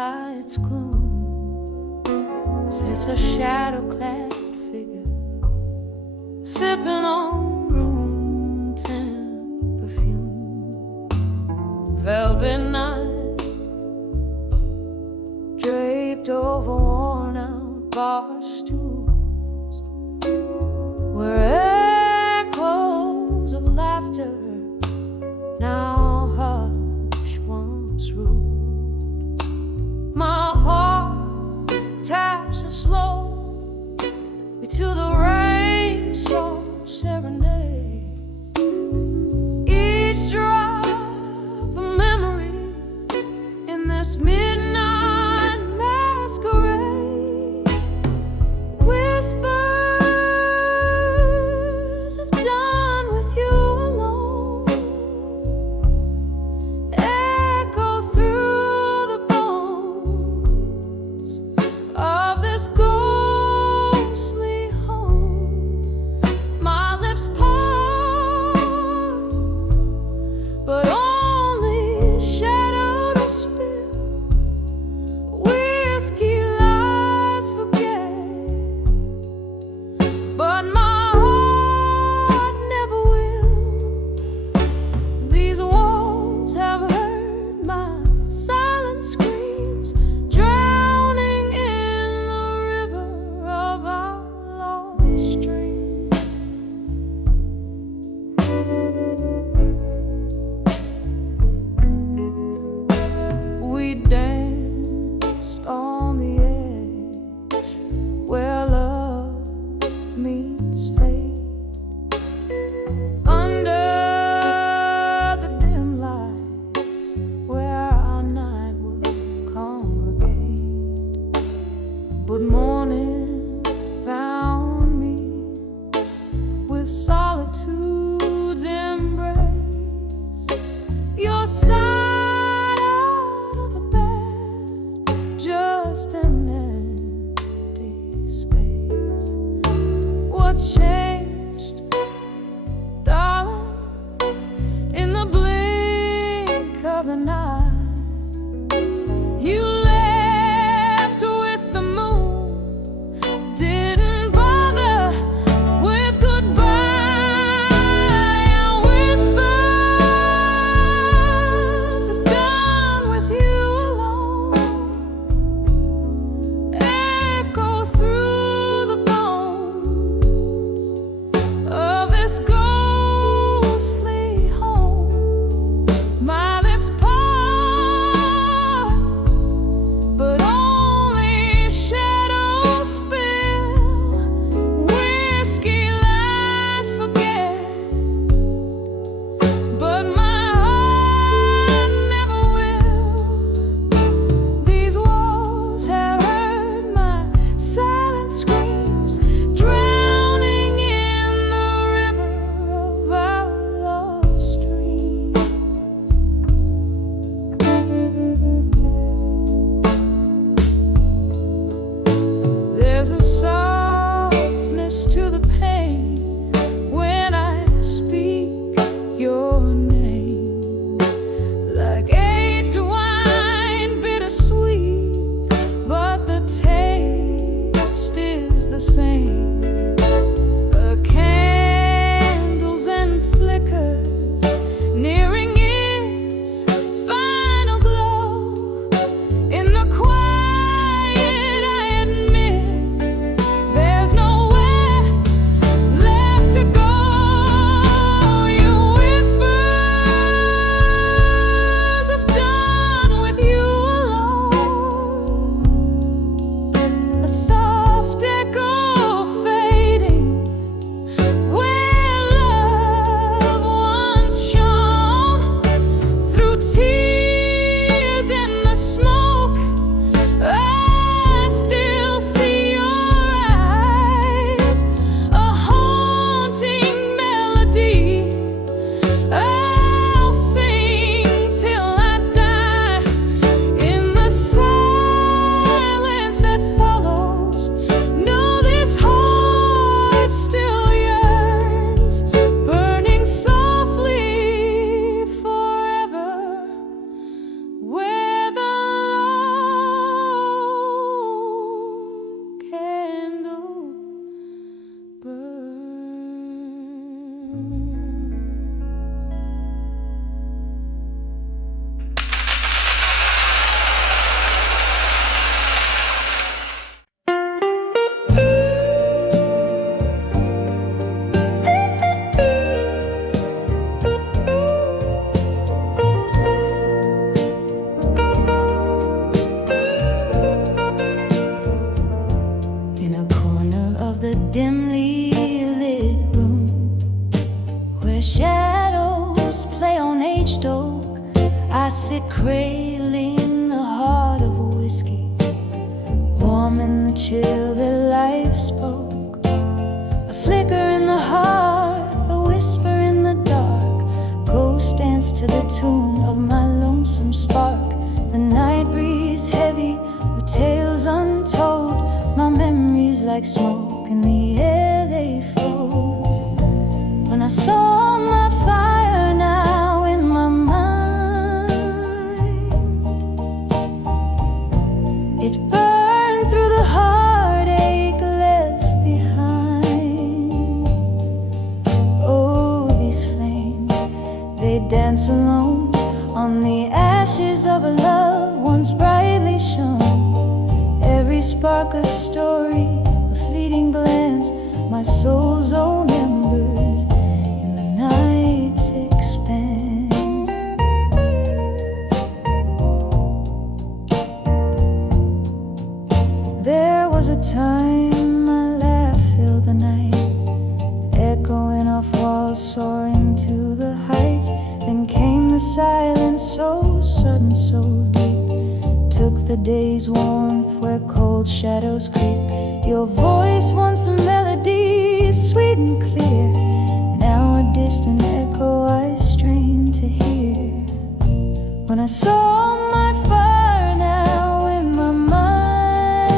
twilight's gloom sits a shadow-clad figure, sipping on room temp perfume. Velvet night draped over worn-out bar stools, where echoes of laughter now hush once ruled. My heart taps a slow to the rain soft serenade. Each drop a memory in this midnight masquerade. Whispers of done with you alone echo through the bones of this ghostly home. My lips part, but only shadow to spill. Whiskey lies forget, but my heart never will. These walls have heard my silent screams, drowning in the river of our lost dream. We danced on the edge where love meets fate, under the dim lights where our night would congregate. But morning found me with solitude's embrace, your side out of the bed, The night breeze heavy with tales untold. My memories like smoke in the air they float. When I saw my fire now in my mind, it burned through the heartache left behind. Oh, these flames, they dance alone on the ashes of a love once brightly shone. Every spark a story, a fleeting glance, my soul's own embers in the night's expanse. There was a time my laugh filled the night, echoing off walls, soaring to the heights. Then came the silence, so sudden, so deep. Took the day's warmth where cold shadows creep. Your voice once a melody, sweet and clear, now a distant echo I strain to hear. When I saw my fire now in my mind,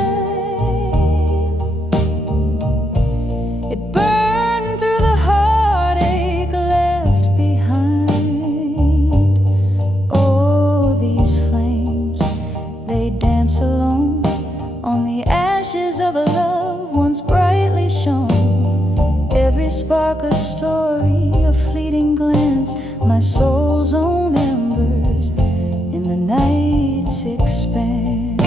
it burned through the heartache left behind. Oh, these flames, they dance alone on the ashes of a love once brightly shone. Every spark a story, a fleeting glance, my soul's own embers in the night's expanse.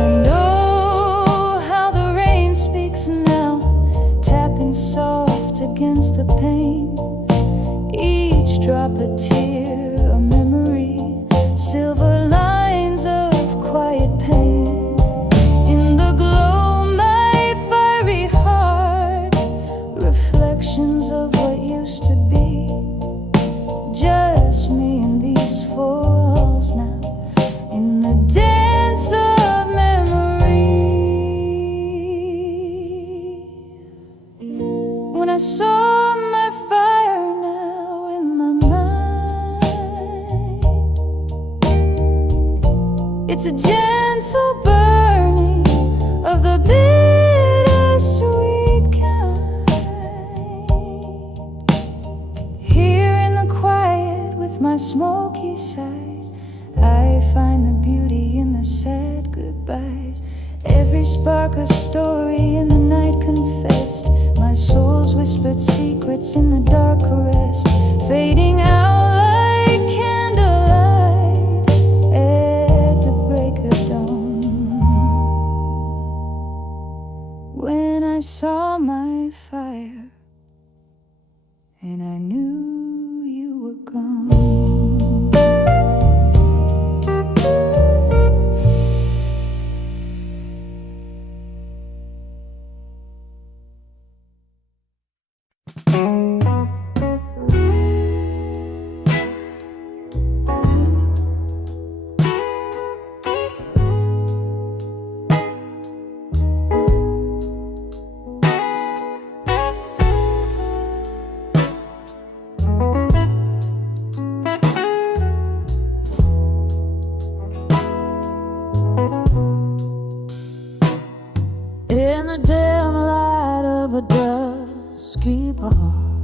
And oh, how the rain speaks now, tapping soft against the pane. Each drop a tear, a memory, silver lines of quiet pain. In the glow, my fiery heart, reflections of what used to be. Just me and these four walls now, in the dance of memory. When I saw my fire now in my mind, it's a gentle burning of the bittersweet kind. Here in the quiet with my smoky sighs, I find the beauty in the sad goodbyes. Every spark a story in the night confessed, my soul's whispered secrets in the dark caressed, fading out like candlelight at the break of dawn. When I saw my fire and I knew you were gone. In the dim light of a dusky bar,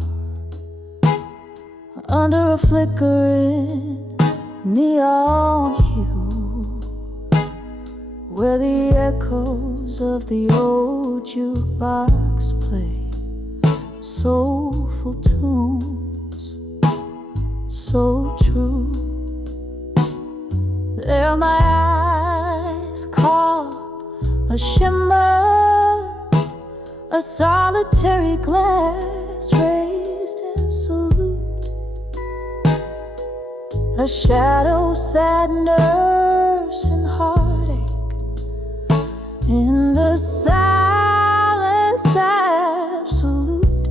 under a flickering neon hue, where the echoes of the old jukebox play soulful tunes, so true. There my eyes caught a shimmer, a solitary glass raised in salute. A shadow sat nursing heartache in the silence absolute.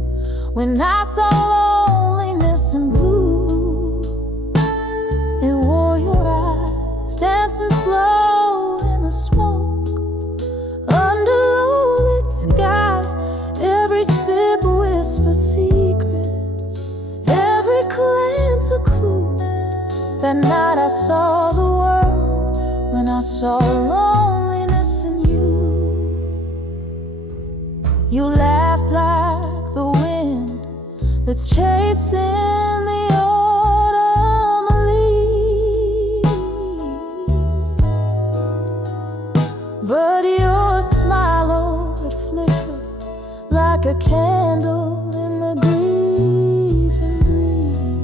When I saw loneliness and blue, it wore your eyes, dancing slow in the smoke. Under skies, every sip whispers secrets saw the world, when I saw loneliness in you. You laughed like the wind that's chasing the autumn leaves, but your smile would flicker like a candle in the grieving breeze.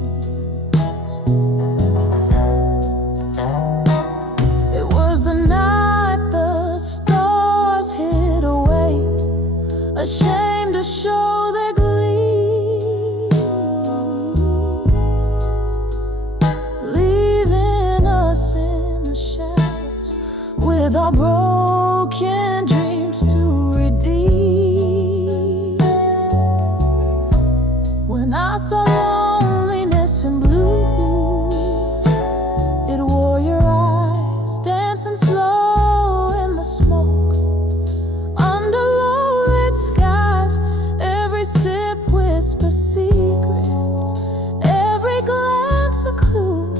It was the night the stars hid away, ashamed to show their glee, leaving us in the shadows with our broken dreams to redeem. When I saw loneliness in blue, it wore your eyes, dancing slow in the smoke. Under low-lit skies, every sip whispers secrets, every glance a clue.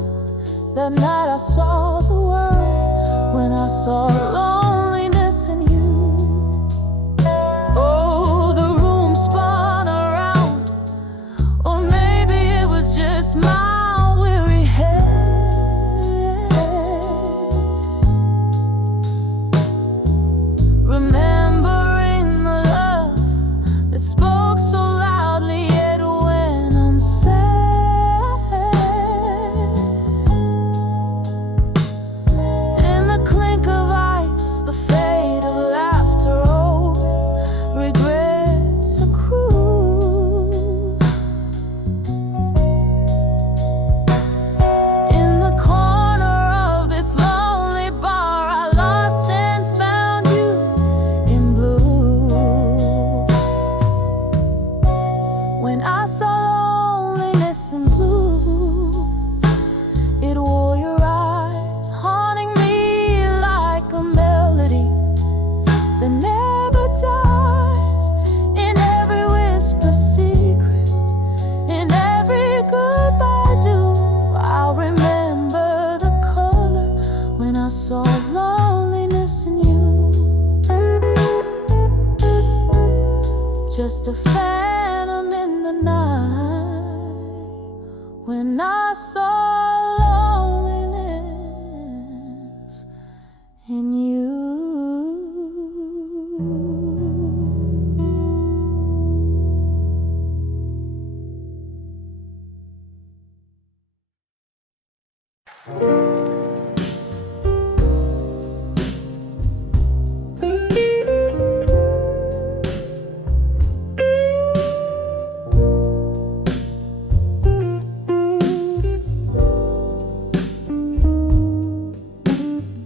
That night I saw the world, when I saw loneliness in you. Oh, the room spun around, or maybe it was just my weary head, remembering the love that spoke so loudly yet went unsaid. In the clink of ice, the fate of laughter, oh, regrets accrue. In the corner of this lonely bar, I lost and found you in blue. When I saw loneliness in blue, it wore your eyes, haunting me like a melody that never dies. In every whisper secret, in every goodbye do, I'll remember the color when I saw loneliness in you. Just a phantom in the night, when I saw loneliness in you.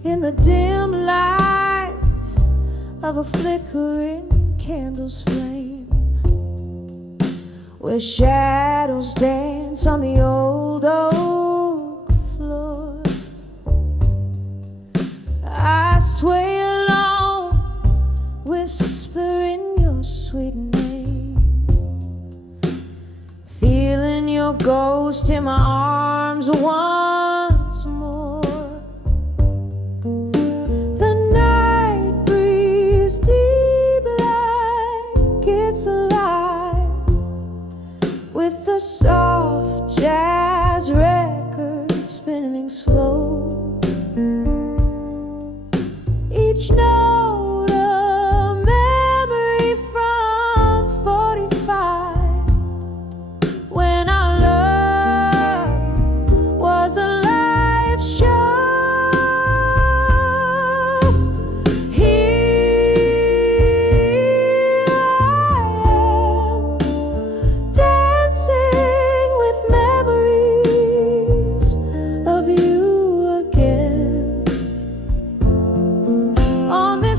In the dim light of a flickering candle's flame, where shadows dance on the old oak floor, I sway alone, whispering your sweet name, feeling your ghost in my arms once more. The night breeze deep like it's alive, with the soft jazz record spinning slow. Each note a memory from 45, when our love was a live show. Here I am, dancing with memories of you again. On this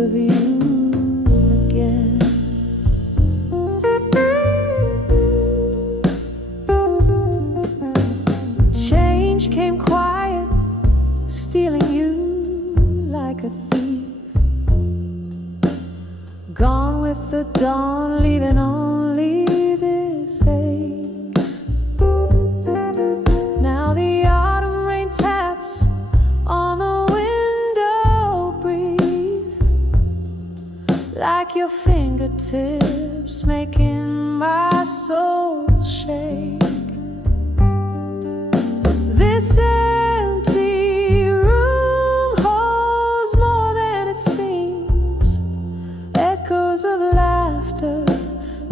of you again. Change came quiet, stealing you like a thief. Gone with the dawn, leaving only this ache. Now the autumn rain taps on the window brief, like your fingertips making my soul shake. This empty room holds more than it seems. Echoes of laughter,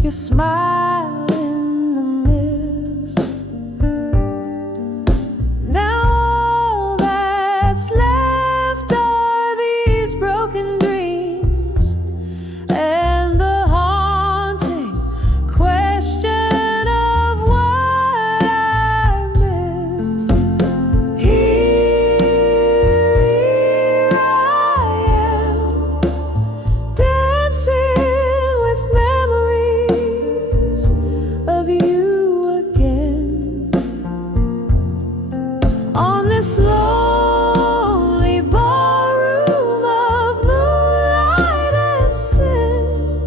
your smile in the mist. Now all that's left are these broken dreams and the haunting question of what I missed. Here I am, dancing with memories of you again. On this lonely ballroom of moonlight and sin,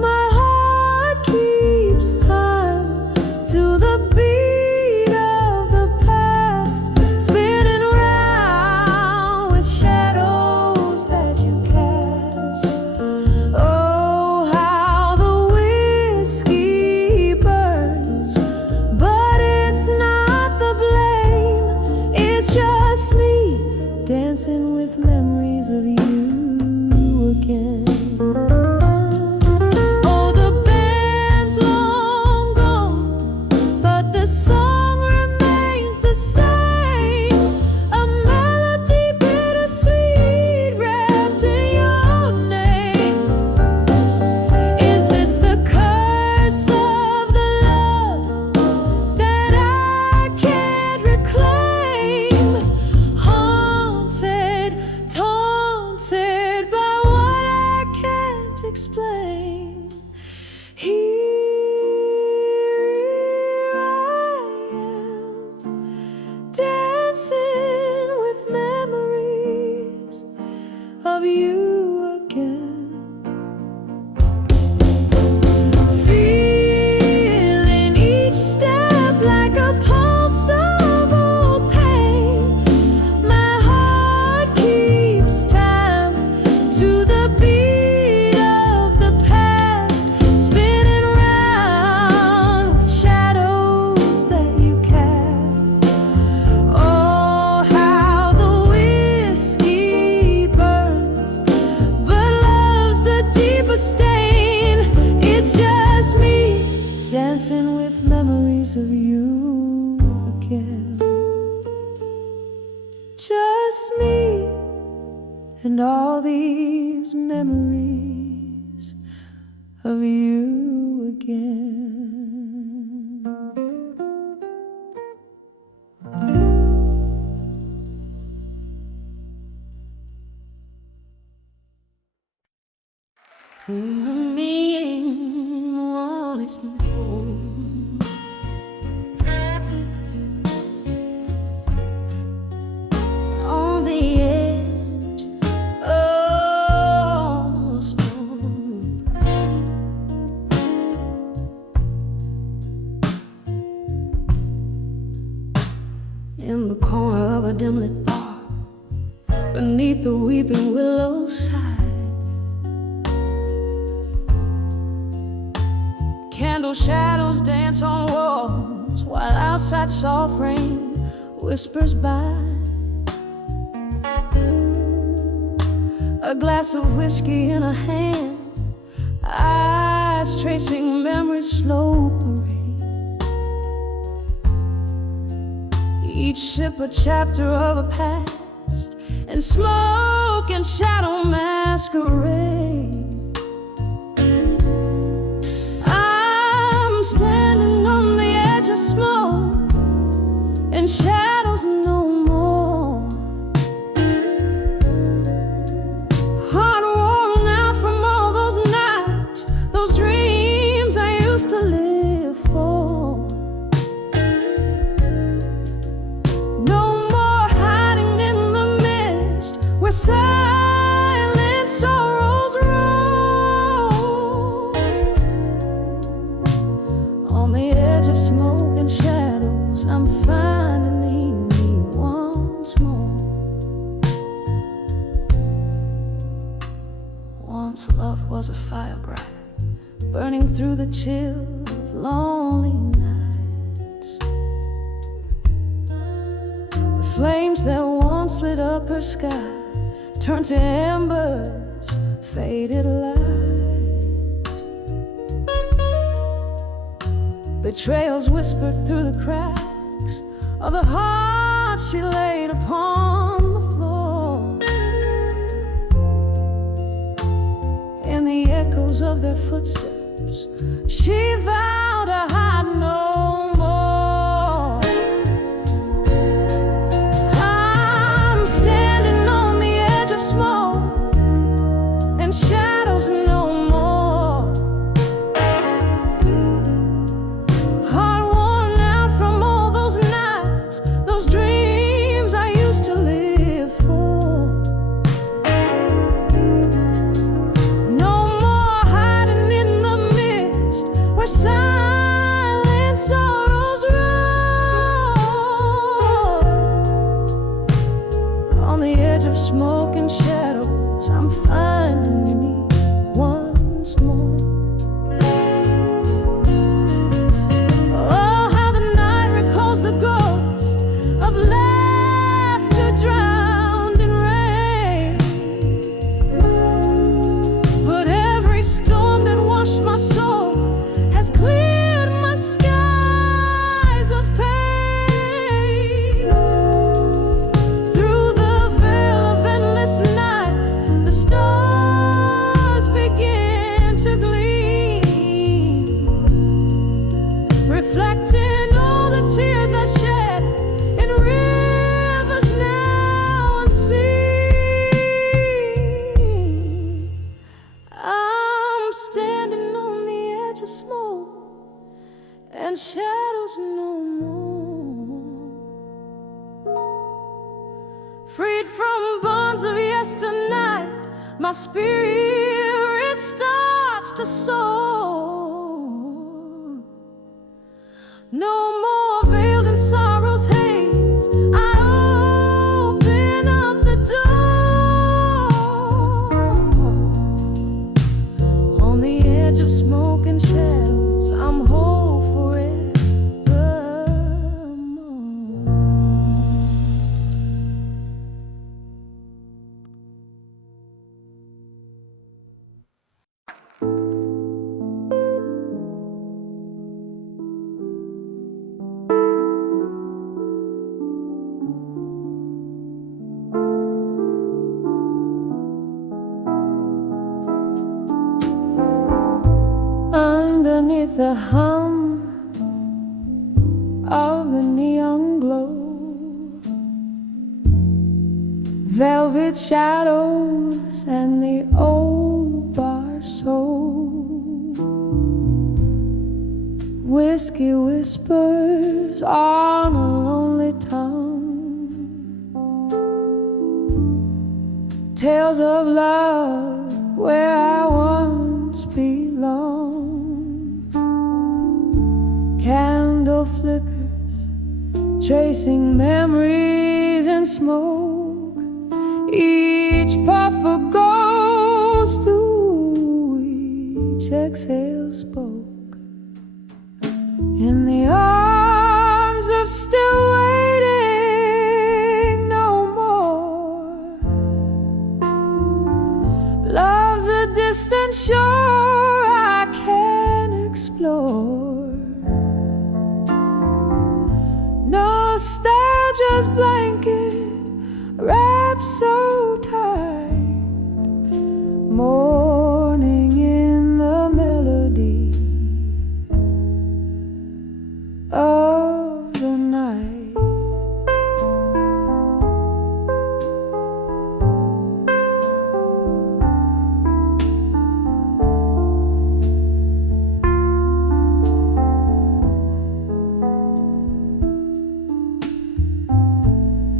my heart keeps time to the beat of the past, spinning round with shadows that you cast. Oh, how the whiskey burns, but it's not the blame. It's just me dancing with memories of you again. Oh, the band's long gone, but the song remains the same. A melody bittersweet wrapped in your name. Is this the curse of the love that I can't reclaim? Haunted, taunted by what I can't explain. Here I am, dancing with memories of you again. Feeling each step like a pulse of old pain. My heart keeps time to the beat of the past, spinning round with shadows that you cast. Oh, how the whiskey burns, but love's the deeper stain. It's just me dancing with memories of you again. Just me and all these memories of you again. Me wanted to know on the edge of the storm. In the corner of a dim lit bar, beneath the weeping willow side, candle shadows dance on walls while outside soft rain whispers by. A glass of whiskey in a hand, eyes tracing memories slow parading. Each sip a chapter of a past, and smoke and shadow masquerade. I'm standing on the edge of smoke and shadows no more. Heart warm the chill of lonely nights. The flames that once lit up her sky turned to embers, faded light. Betrayals whispered through the cracks of the heart she laid upon the floor. In the echoes of their footsteps, she vowed to hide no more. I'm standing on the edge of smoke and shadows no more. Heart worn out from all those nights, those dreams I used to live for. No more hiding in the mist where silent sorrows roar. On the edge of smoke and shadows, I'm finding me once more. Oh, how the night recalls the ghost of laughter drowned in rain. But every storm that washed my soul has cleared my skies of pain. Through the veil of endless night, the stars begin to gleam, reflecting all the tears I shed in rivers now unseen. I'm standing on the edge of smoke and shadows no more. Freed from bonds of yesternight, my spirit starts to soar. No more veiled in sorrow's haze, I open up the door. On the edge of smoke and shadows, I'm whole forevermore. Underneath the hum of the neon glow, velvet shadows and the old bar soul, whiskey whispers on a lonely tongue, tales of love where I once belonged. Candle flickers, tracing memories in smoke. Each puff a ghost through each exhale spoke. In the arms of still waiting, no more. Love's a distant shore I can't explore. Nostalgia's blanket wrapped so tight, mourning in the melody of the night.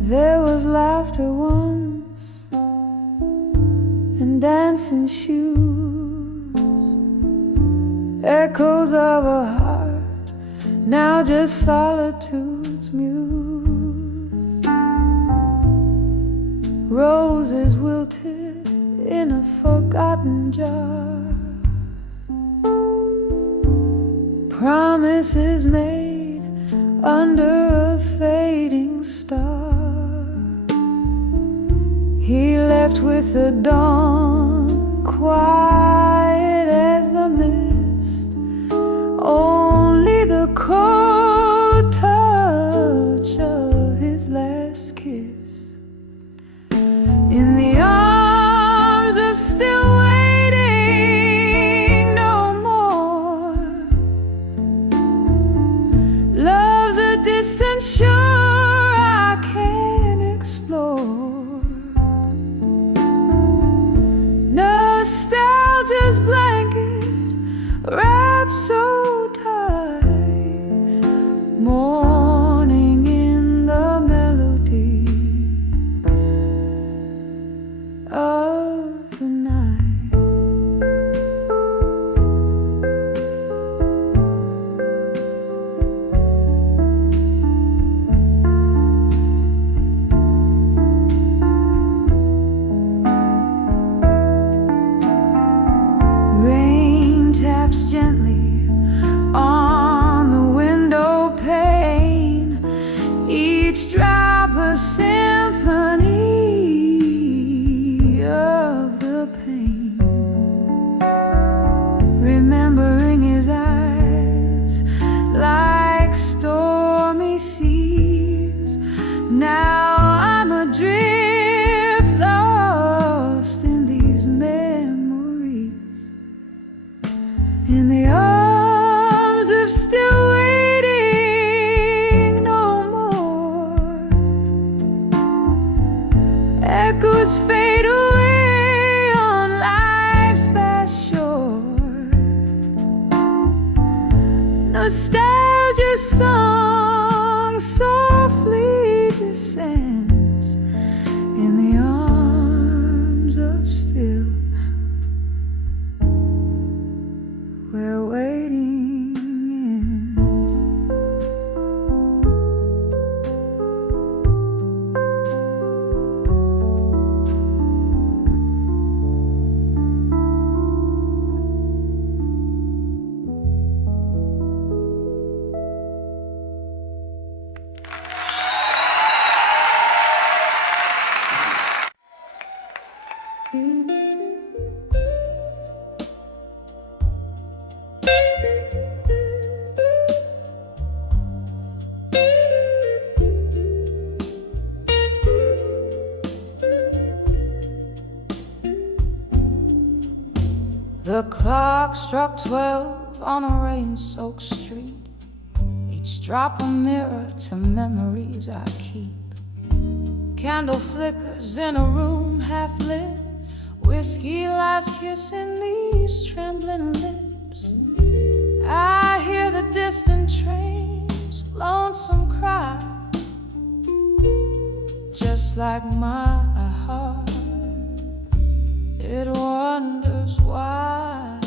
There was laughter once and dancing shoes, echoes of a heart, now just solitude's muse. Roses wilted in a forgotten jar, promises made under a fading star. He left with the dawn, quiet as the mist, only the cold touch of his last kiss. In the arms of still waiting, no more. Love's a distant shore I can't explore. Nostalgia's blanket wrapped so tight, mourning in the melody of the night. Rain taps gently on the window pane, each drop a symphony of the pain. Remembering his eyes like stormy seas, now I'm adrift, lost in these memories. In the arms of still waiting, no more. Echoes fade away on life's fast shore. Nostalgia's song softly descends in the arms of still where waiting ends. The clock struck 12 on a rain-soaked street, each drop a mirror to memories I keep. Candle flickers in a room half lit, whiskey lights kissing these trembling lips. I hear the distant train's lonesome cry, just like my heart, it wonders why.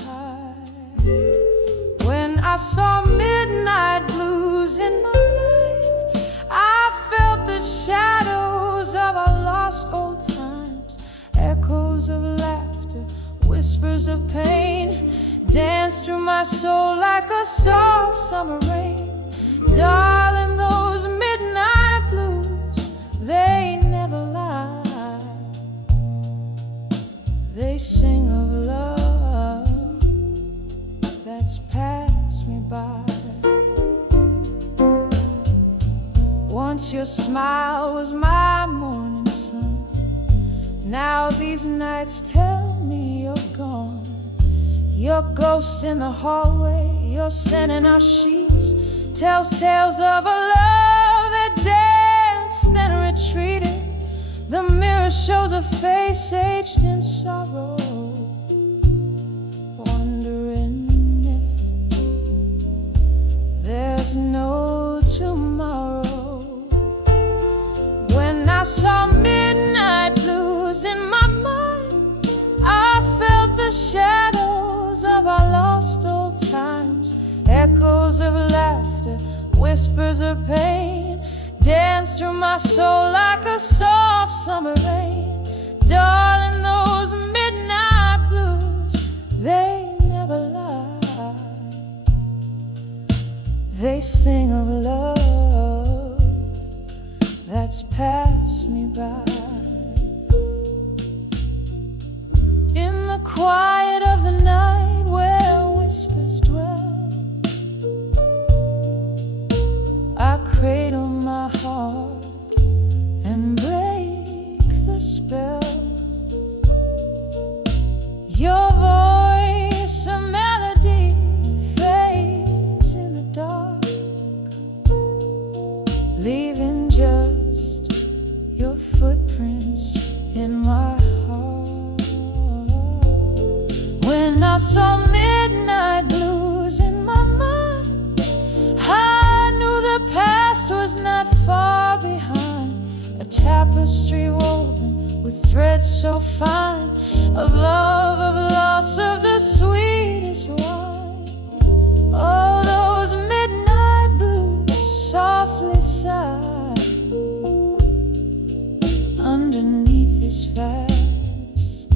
When I saw midnight blues in my mind, I felt the shadows of our lost old times, echoes of laughter, whispers of pain, dance through my soul like a soft summer rain. Darling, those midnight blues, they never lie. They sing of love that's passed me by. Once your smile was my morning sun, now these nights tell me you're gone. Your ghost in the hallway, your scent in our sheets, tells tales of a love that danced and retreated. The mirror shows a face aged in sorrow, wondering if there's no tomorrow. When I saw midnight blues in my mind, I felt the shadows of our lost old times, echoes of laughter, whispers of pain, dance through my soul like a soft summer rain. Darling, those midnight blues, they never lie. They sing of love that's passed me by. In the quiet of the night where whispers dwell, I cradle my heart and break the spell. Your voice, a melody, fades in the dark, leaving just your footprints in my heart. When I saw midnight blues in my mind, I knew the past was not far behind, a tapestry woven with threads so fine, of love, of loss, of the sweetest wine. Oh, those midnight blues softly sigh underneath this vast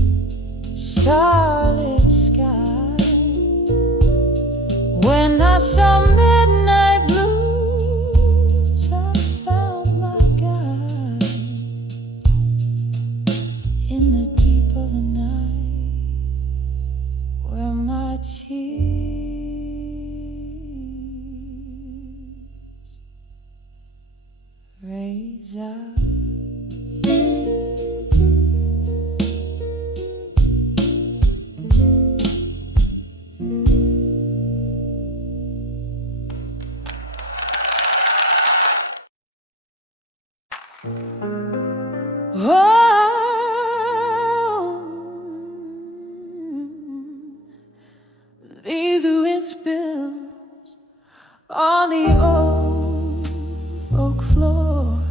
starlit sky. When I saw midnight blues, I found my guide in the deep of the night, where my tears raise up. Leave the wind spills on the old oak floor.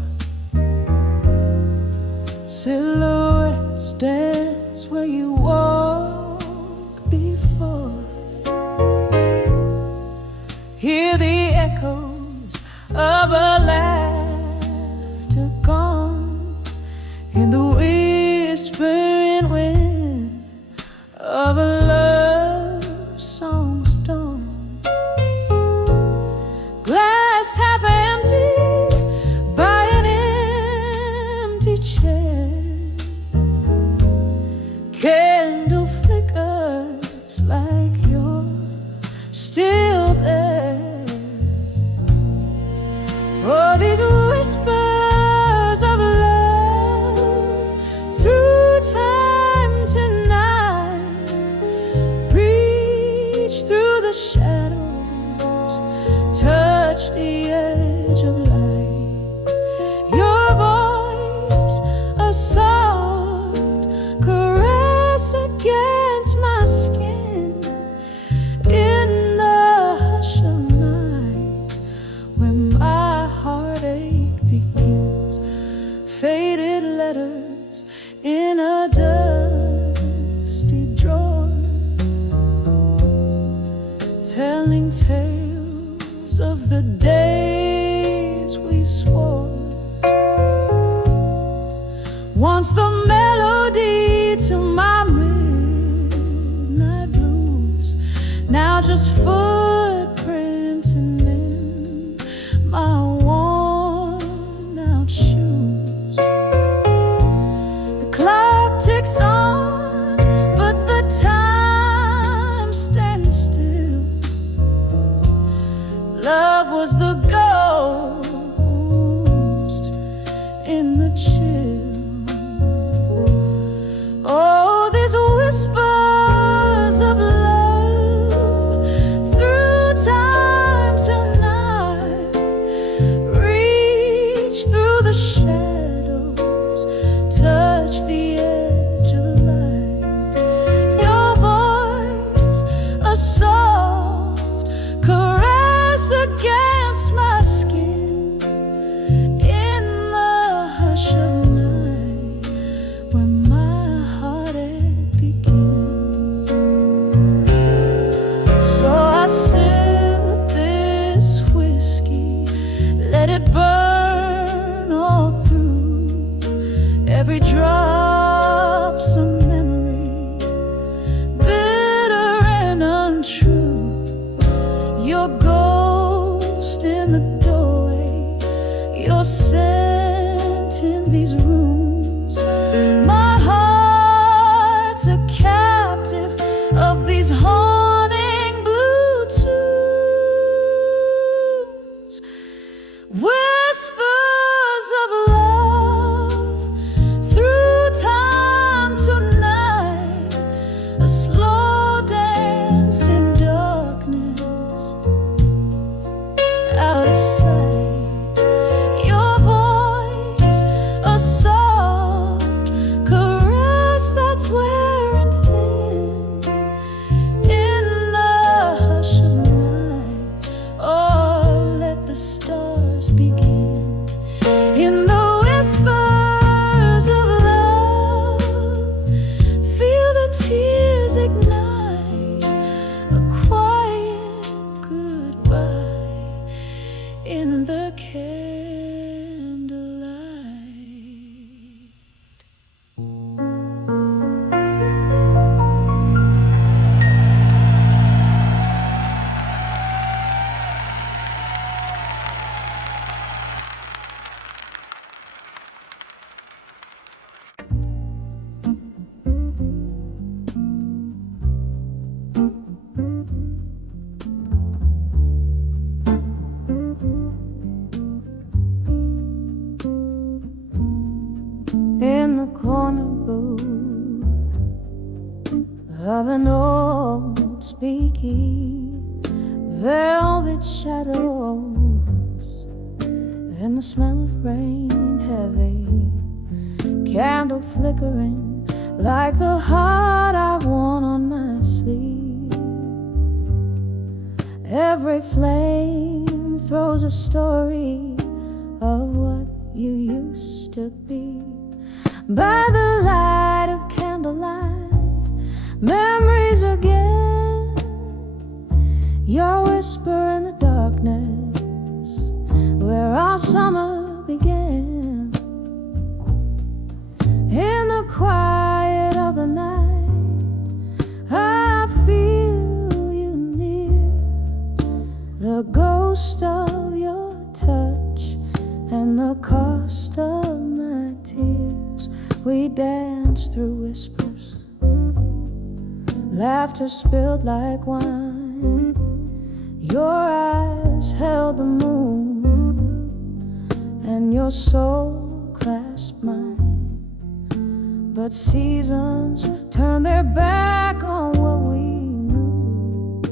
Silhouettes dance where you walked before. Hear the echoes of a laughter gone in the whispering wind of a love song's dawn. Glass half empty by an empty chair, candle flickers like you're still there. Oh, these whispers of love through time tonight reach through the shadows, touch the edge of light. Your voice, a soft caress against my skin, in the hush of night where my heartache begins. Faded letters in a dusty drawer, telling tales of the days we swore. Once the melody to my midnight blues, now just footprints in my worn out shoes. The clock ticks on, but the time stands still. Love was the ghost in the chill. Oh, these whispers of love through time tonight reach through the shadows, touch the edge of light. Your voice, a soft caress against my skin, in the hush of night where my heartache begins. So I sip this whiskey, let it burn all through. Every drop's a memory, bitter and untrue. Your ghost ghost in the doorway, your scent in these rooms. My heart's a captive of these haunting blue tunes. Whispers of love through time tonight, a slow dance in darkness, out of sight. Your voice, a soft caress that's wearing thin in the hush of night. Oh, let the stars begin. In the whispers of love, feel the tears ignite, a quiet goodbye in the candlelight. In the corner booth of an old speakeasy, velvet shadows and the smell of rain heavy, candle flickering like the heart I've worn on my sleeve. Every flame throws a story of what you used to be. By the light of candlelight, memories again, your whisper in the darkness, where our summer began. In the quiet of the night, I feel you near, the ghost of your touch and the cost of my tears. We danced through whispers, laughter spilled like wine. Your eyes held the moon, and your soul clasped mine. But seasons turned their back on what we knew.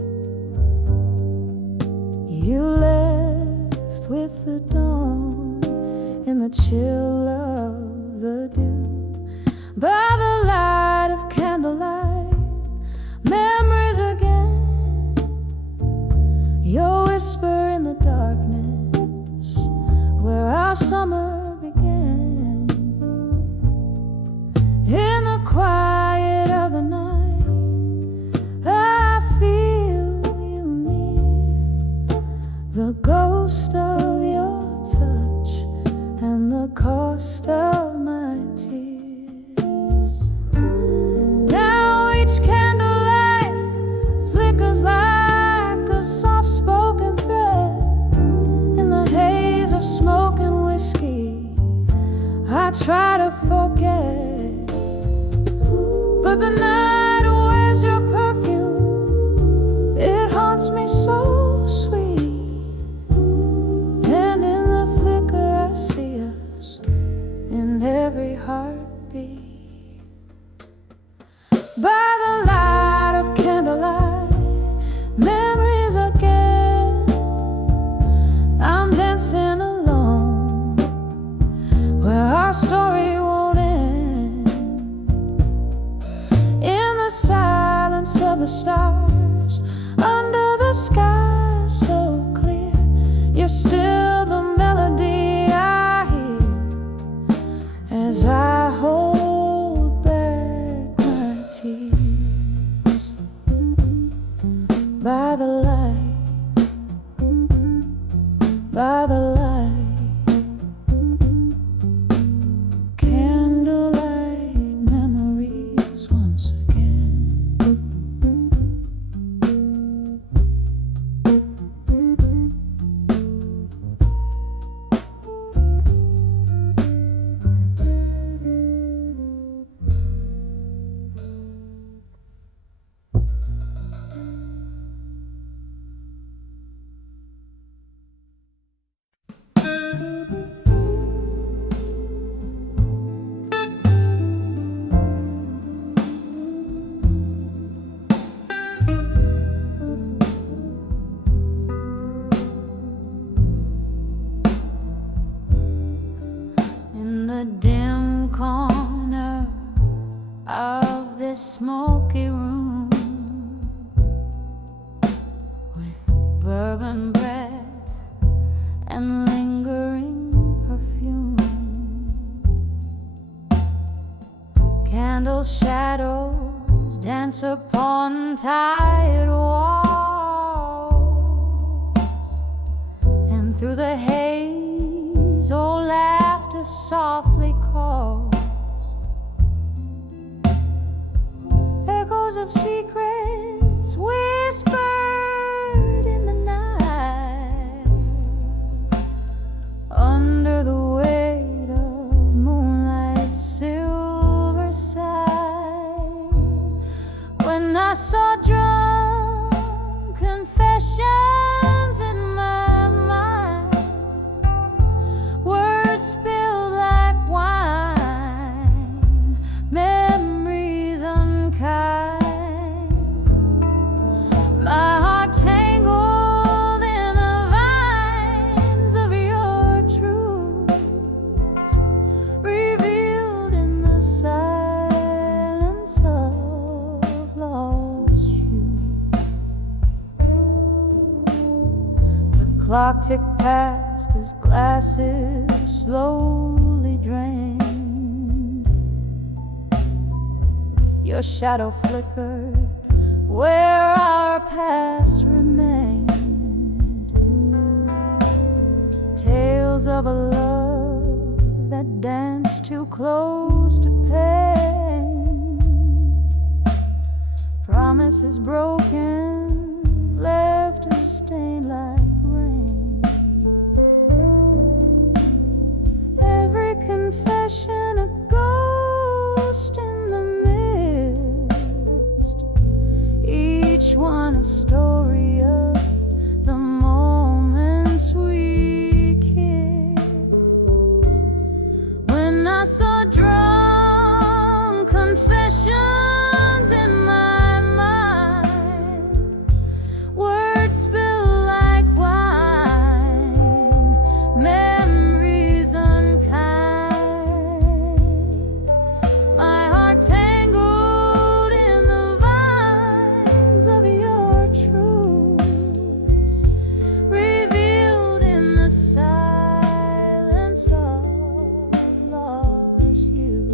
You left with the dawn in the chill of the dew. By the light of candlelight, memories again, your whisper in the darkness, where our summer began. In the quiet of the night, I feel you near, the ghost of your touch and the cost of my tears. Now each candlelight flickers like a soft-spoken thread in the haze of smoke and whiskey. I try to forget, but the night wears your perfume. It haunts me so sweet, and in the flicker I see us in every heartbeat. By the light of candlelight, memories again, I'm dancing alone, where our story won't end. In the silence of the stars, under the sky so clear, you're still the melody I hear as I hold back my tears. By the light, by the light, candlelight memories once again. smoky room with bourbon breath and lingering perfume. Candle shadows dance upon tired walls, and through the haze old laughter softly calls. Echoes of secrets whispered in the night, under the weight of moonlight's silver side. When I saw drunk confessions in my mind, words spilled like wine, memories unkind. My heart tangled in the vines of your truths, revealed in the silence of lost you. The clock ticked past as glasses slowly drained. Your shadow flickered where our past remained. Tales of a love that danced too close to pain. Promises broken, left a stain like rain. Every confession a ghost in the mist, each one a story of the moments we kissed. When I saw drunk confessions in my mind, words spill like wine, memories unkind. My heart tangled in the vines of your truths, revealed in the silence of lost you.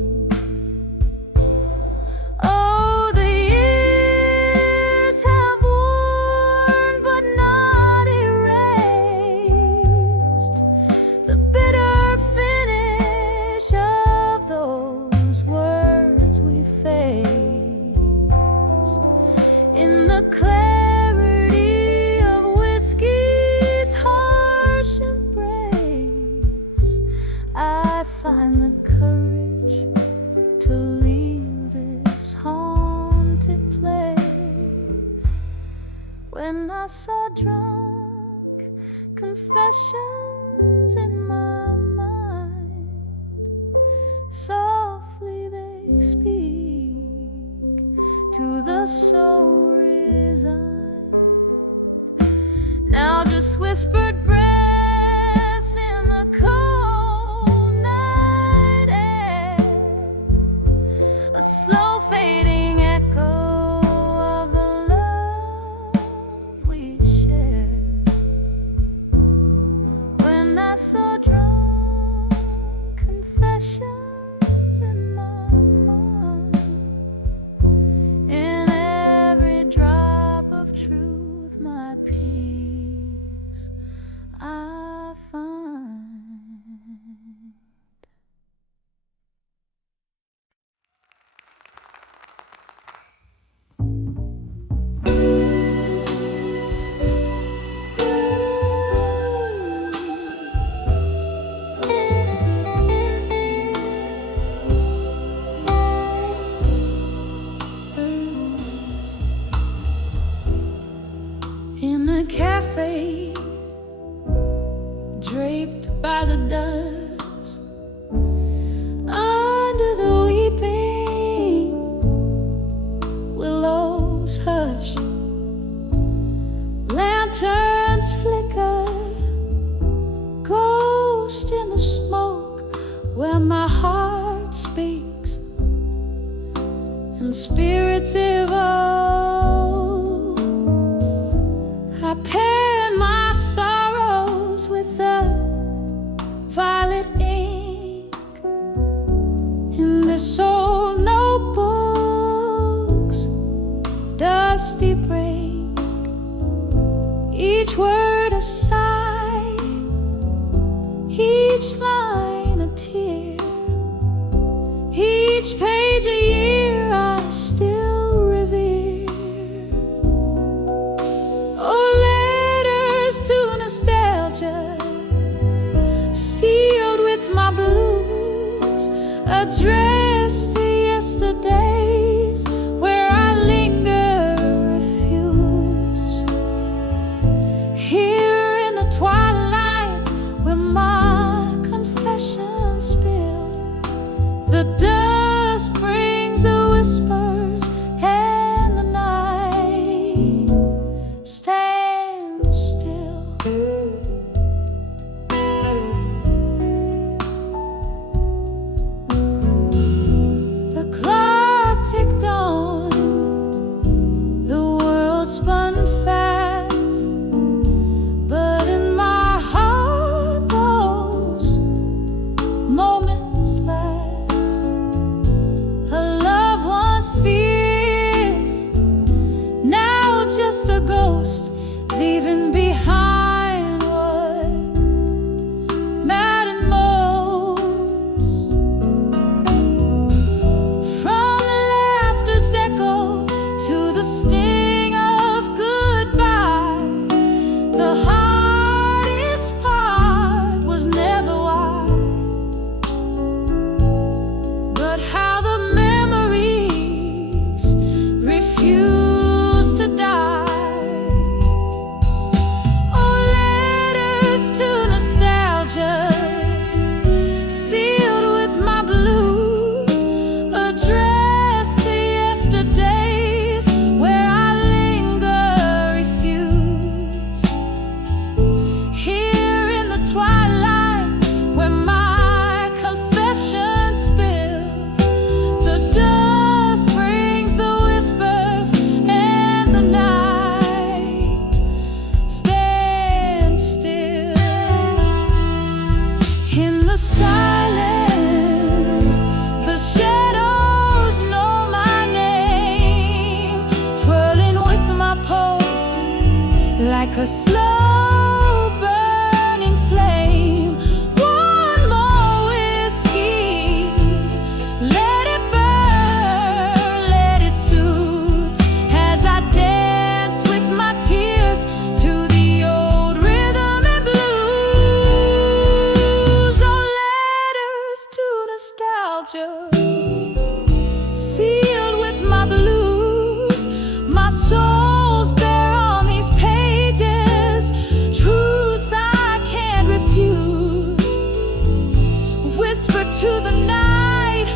Oh, the years have worn but not erased the bitter finish of those words we faced. In the clarity of whiskey's harsh embrace, I find the courage to leave this haunted place. When I saw drunk confessions in my mind, softly they speak to the soul resigned. Now just whispered breaths in the cold night air, a slow fading echo of the love we shared. When I saw drunk confessions in my mind, in every drop of truth my peace I find. In a cafe, draped by the dust, under the weeping willows hush, lanterns flicker, ghost in the smoke where my heart speaks and spirits evolve. I pen my sorrows with the violet ink in this old notebook's dusty break. Each word a sigh, each line a tear, each page a year I still revere. Oh, letters to nostalgia, sealed with my blues, addressed to yesterdays where I linger refused. Here in the twilight where my confessions spill, the dust brings the whispers and the night stands still. The clock ticked on, the world spun fast, but in my heart those moments last. A love once fierce, now just a ghost, leaving behind what mattered most. From the laughter's echo to the sting of goodbye, the hardest part was never why, but how the memories refuse to die. Oh, letters to nostalgia, sealed with my blues, addressed to yesterdays where I linger refused. Here in the twilight where my confessions spill, the dust brings the whispers and the night stands still. In the silence, the shadows know my name, twirling with my pulse like a slow burning flame. One more whiskey, let it burn, let it soothe, as I dance with my tears to the old rhythm and blues. Oh, letters to nostalgia, sealed with my blues, my soul's bare on these pages, truths I can't refuse. Whisper to the night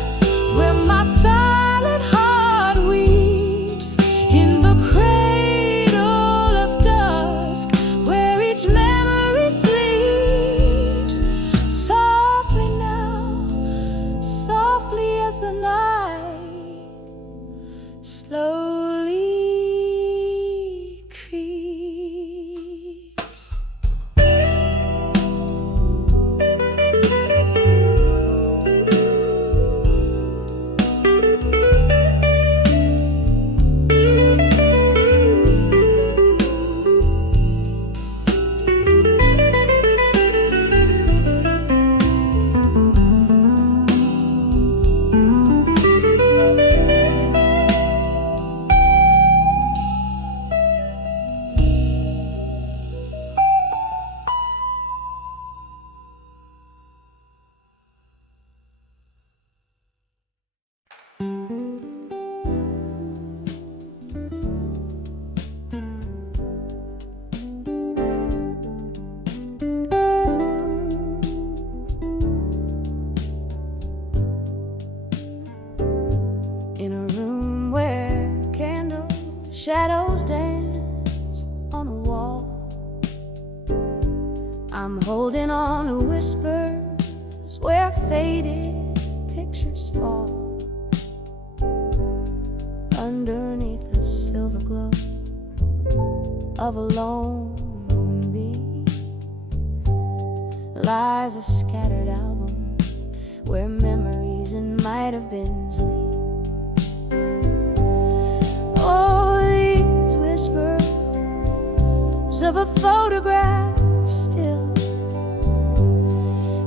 where my silent heart weeps, in the cradle of dusk where each memory sleeps. Softly now, softly as the night slowly creeps. In a room where candle shadows dance on the wall, I'm holding on to whispers where faded pictures fall. underneath the silver glow of a lone moonbeam lies a scattered album where memories and might have beens lean. Oh, these whispers of a photograph still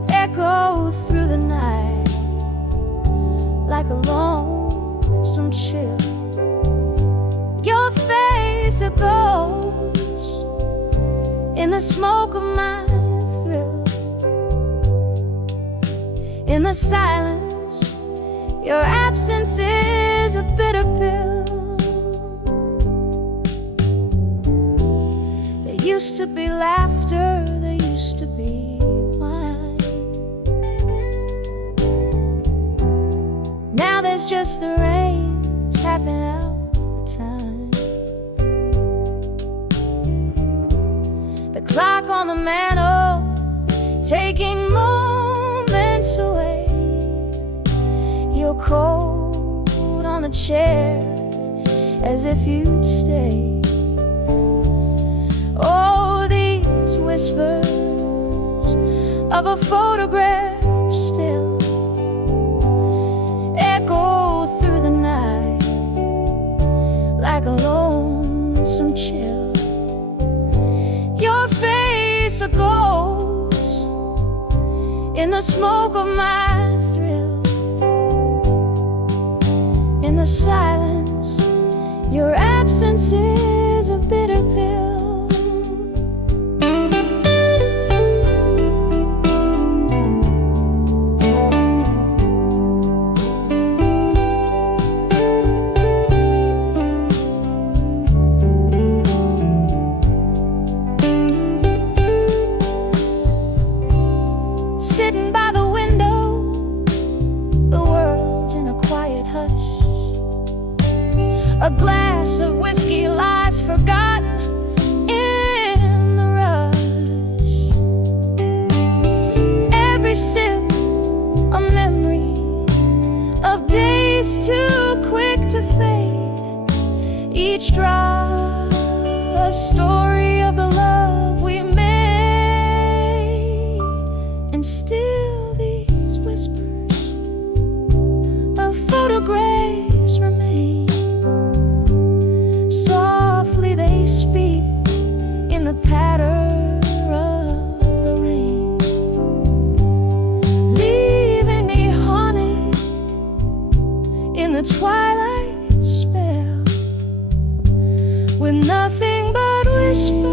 echo through the night like a lonesome chill. Your face a ghost in the smoke of my thrill. In the silence, your absence is a bitter pill. There used to be laughter, there used to be wine. Now there's just the rain tapping out the time. The clock on the mantle taking moments away. You're cold on the chair as if you'd stay. Oh, these whispers of a photograph still echo through the night like a lonesome chill. Your face a ghost in the smoke of my thrill. In the silence, your absence is a bitter pill. Sitting by the window, the world's in a quiet hush. A glass of whiskey lies forgotten in the rush. Every sip a memory of days too quick to fade. Each drop a story of the love we made. And still these whispers of photographs remain. Softly they speak in the patter of the rain, leaving me haunted in the twilight spell, with nothing but whispers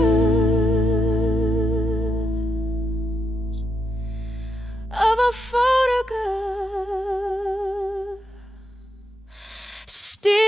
of a photograph still.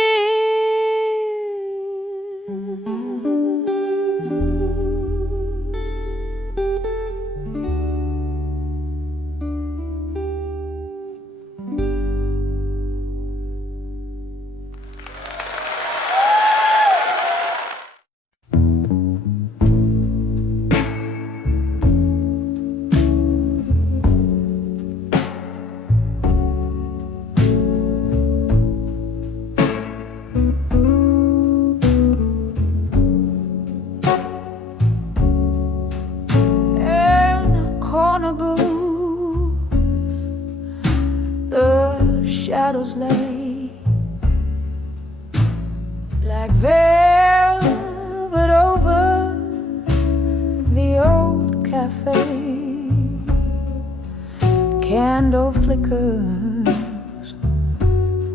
The shadows lay like velvet over the old cafe. Candle flickers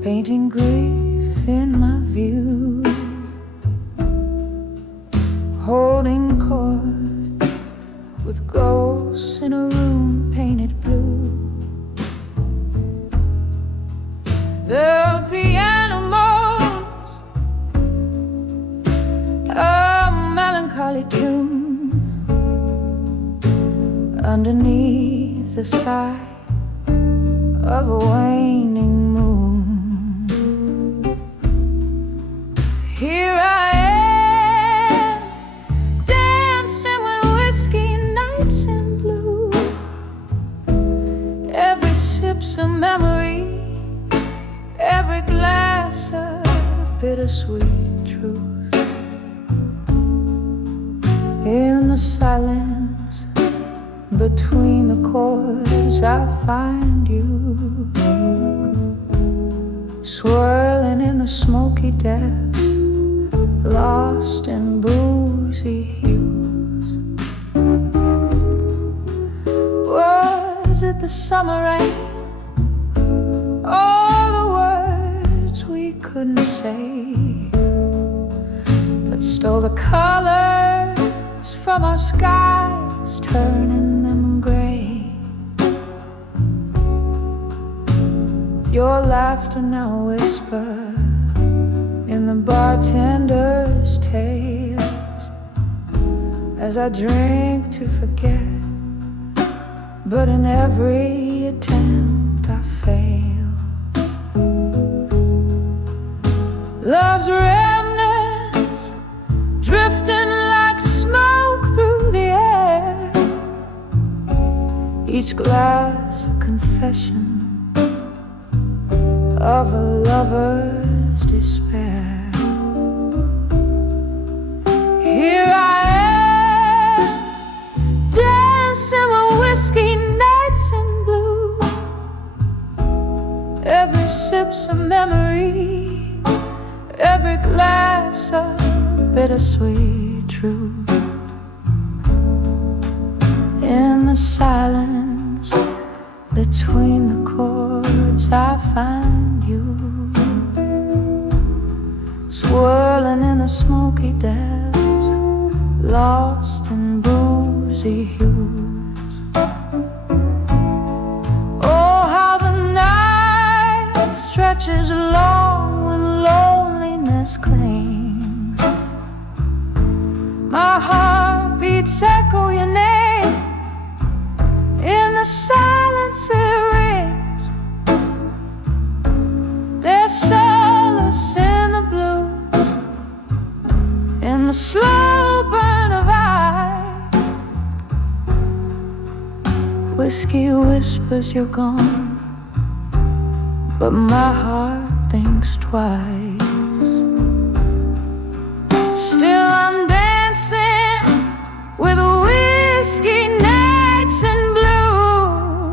painting grief in my view, holding chords with ghosts in a room painted blue. The piano moans a melancholy tune underneath the sigh of a waning moon. Here I am, dancing with whiskey nights in blue. Every sip's a memory, every glass a bittersweet truth. In the silence between the chords, I find you swirling in the smoky depths, lost in boozy hues. Was it the summer rain, or the words we couldn't say, but stole the colors from our skies, turning them gray? Your laughter now whisper in the bartender's tales, as I drink to forget, but in every attempt I fail. Love's remnants drifting like smoke through the air, each glass a confession of a lover's despair. Here I am, dancing with whiskey nights in blue. Every sip's a memory, every glass a bittersweet truth. In the silence between the chords, I find you swirling in the smoky depths, lost in boozy hues. Oh, how the night stretches long when loneliness clings. My heart beats echo your name, in the silence it rings. There's solace in the blues, in the slow burn of ice. Whiskey whispers you're gone, but my heart thinks twice. Still I'm dancing with whiskey nights in blue.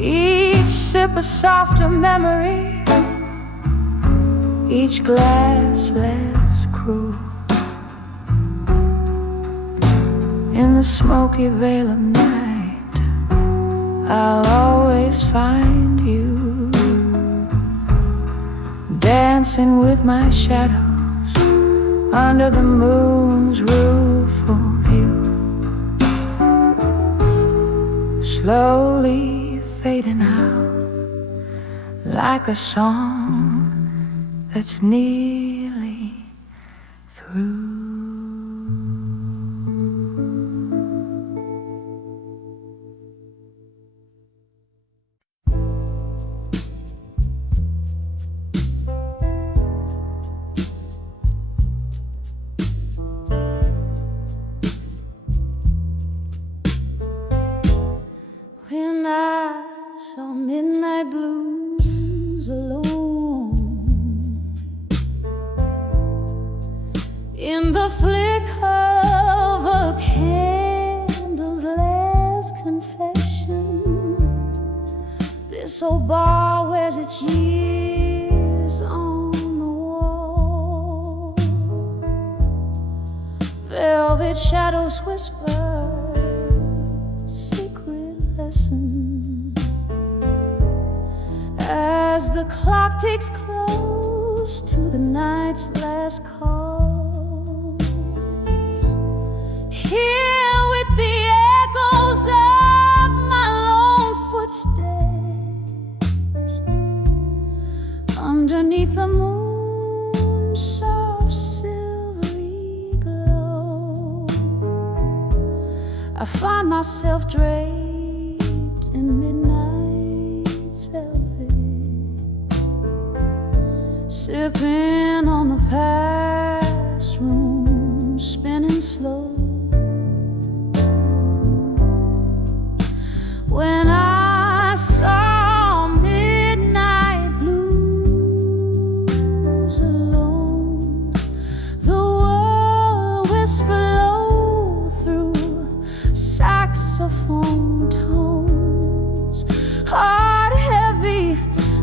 Each sip a softer memory, each glass less cruel. In the smoky veil of night, I'll always find you, dancing with my shadows under the moon's rueful view, slowly fading out like a song that's nearly through. When I saw midnight blues alone, in the flicker of a candle's last confession, this old bar wears its years on the wall. Velvet shadows whisper secret lesson as the clock ticks close to the night's last calls. Here with the echoes of my lone footsteps underneath the moon's soft silvery glow, I find myself draped in midnight's velvet, sipping on the past room, spinning slow. When I saw midnight blue saxophone tones, heart heavy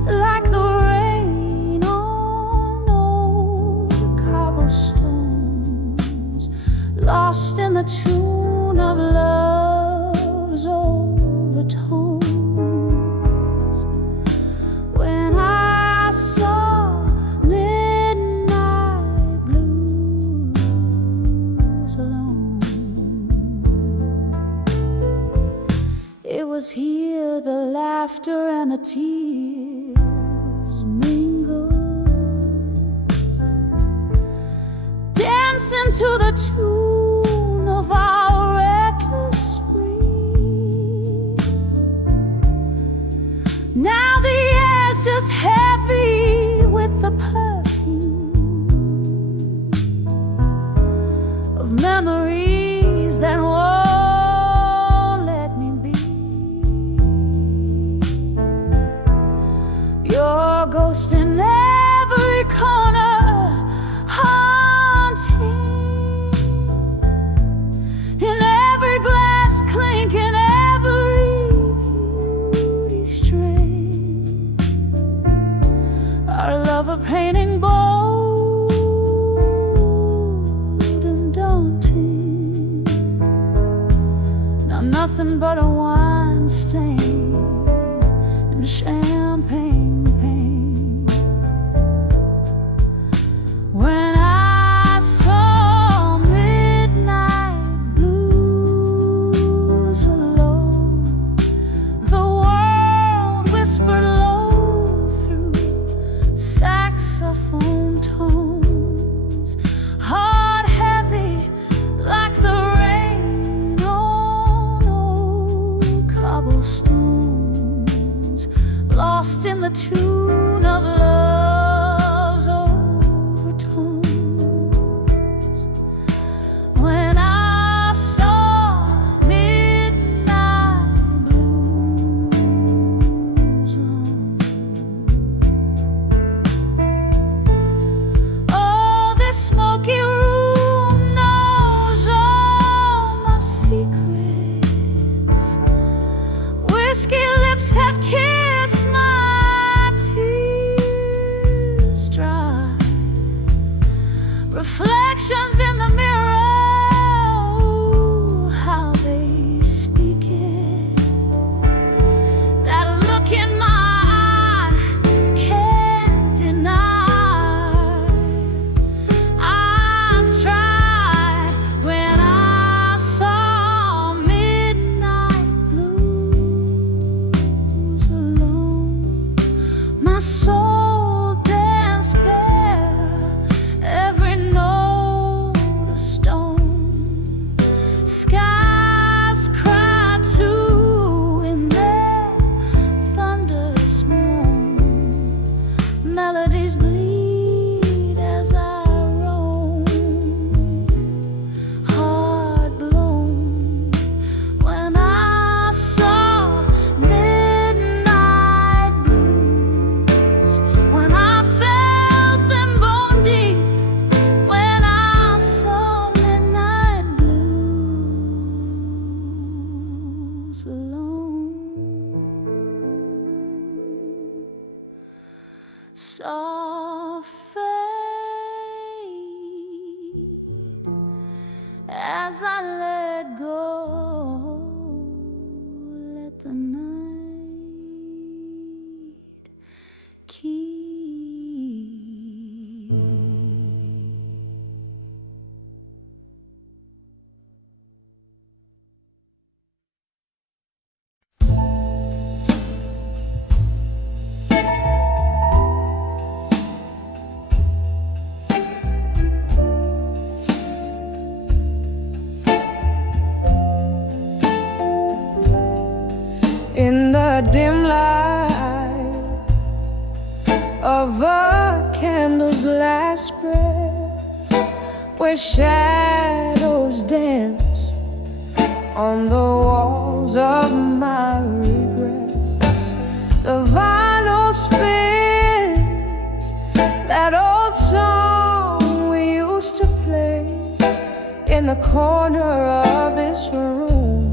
like the rain on old cobblestones, lost in the tune of love's overtones. When I saw midnight blues alone, it was here the laughter and the tears mingled, dancing to the tune of our reckless spree. Now the air's just heavy with the perfume of memories that won't let me be. Your ghost in every corner, haunting, in every glass clink, in every beauty stray. Our love a painting bold and daunting, now nothing but a wine stain and champagne pain. When I saw midnight blues alone, the world whispered low through saxophone tones, heart heavy like the rain on old cobblestones, lost in the tune of love's overtones. When I saw midnight blues on, oh, this smoky room knows all my secrets. Whiskey lips have kissed my tears dry. Reflections in the mirror, oh, how they speak it. That look in my eye can't deny. I've tried. When I saw midnight blues alone, my soul danced bare, every note a stone. Skies cry too in their thunderous moan. Melodies bleed as I roam, heart blown. When I saw midnight blues, when I felt them bone deep, when I saw midnight blues alone, saw fade as I let go, let the night keep. In the dim light of a candle's last breath, where shadows dance on the walls of my regrets, the vinyl spins that old song we used to play in the corner of this room.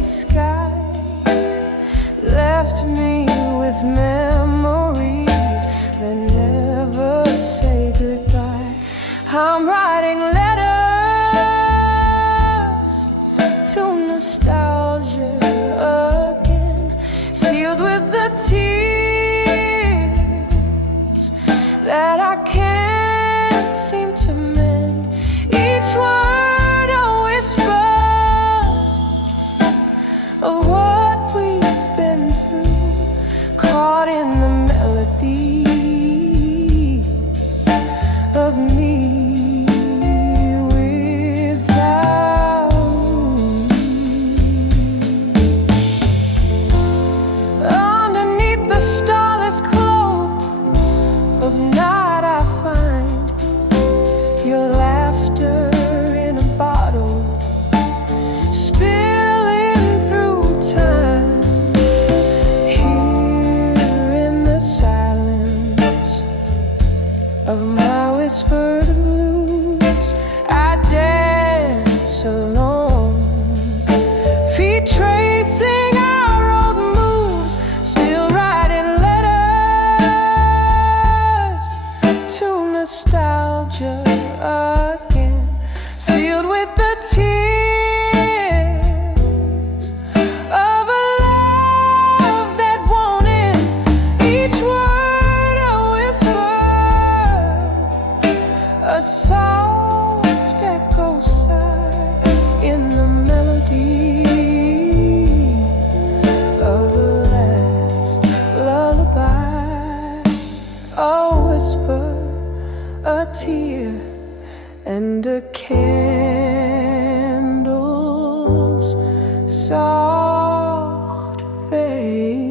gray sky left me with memories that never say goodbye. I'm writing letters to nostalgia again, sealed with the tears that I can't seem to mend. Each word a whisper of what we've been through, caught in the melody of me without you. Underneath the starless cloak of night, I find your laughter in a bottle, spilling through time. Here in the silence of my whispered blues, I dance alone, feet tracing our old moves, still writing letters to nostalgia again, sealed with the tears of a love that won't end. Each word a whisper, a soft echo sigh in the melody of the last lullaby. A whisper, a tear, and a candle's soft fade.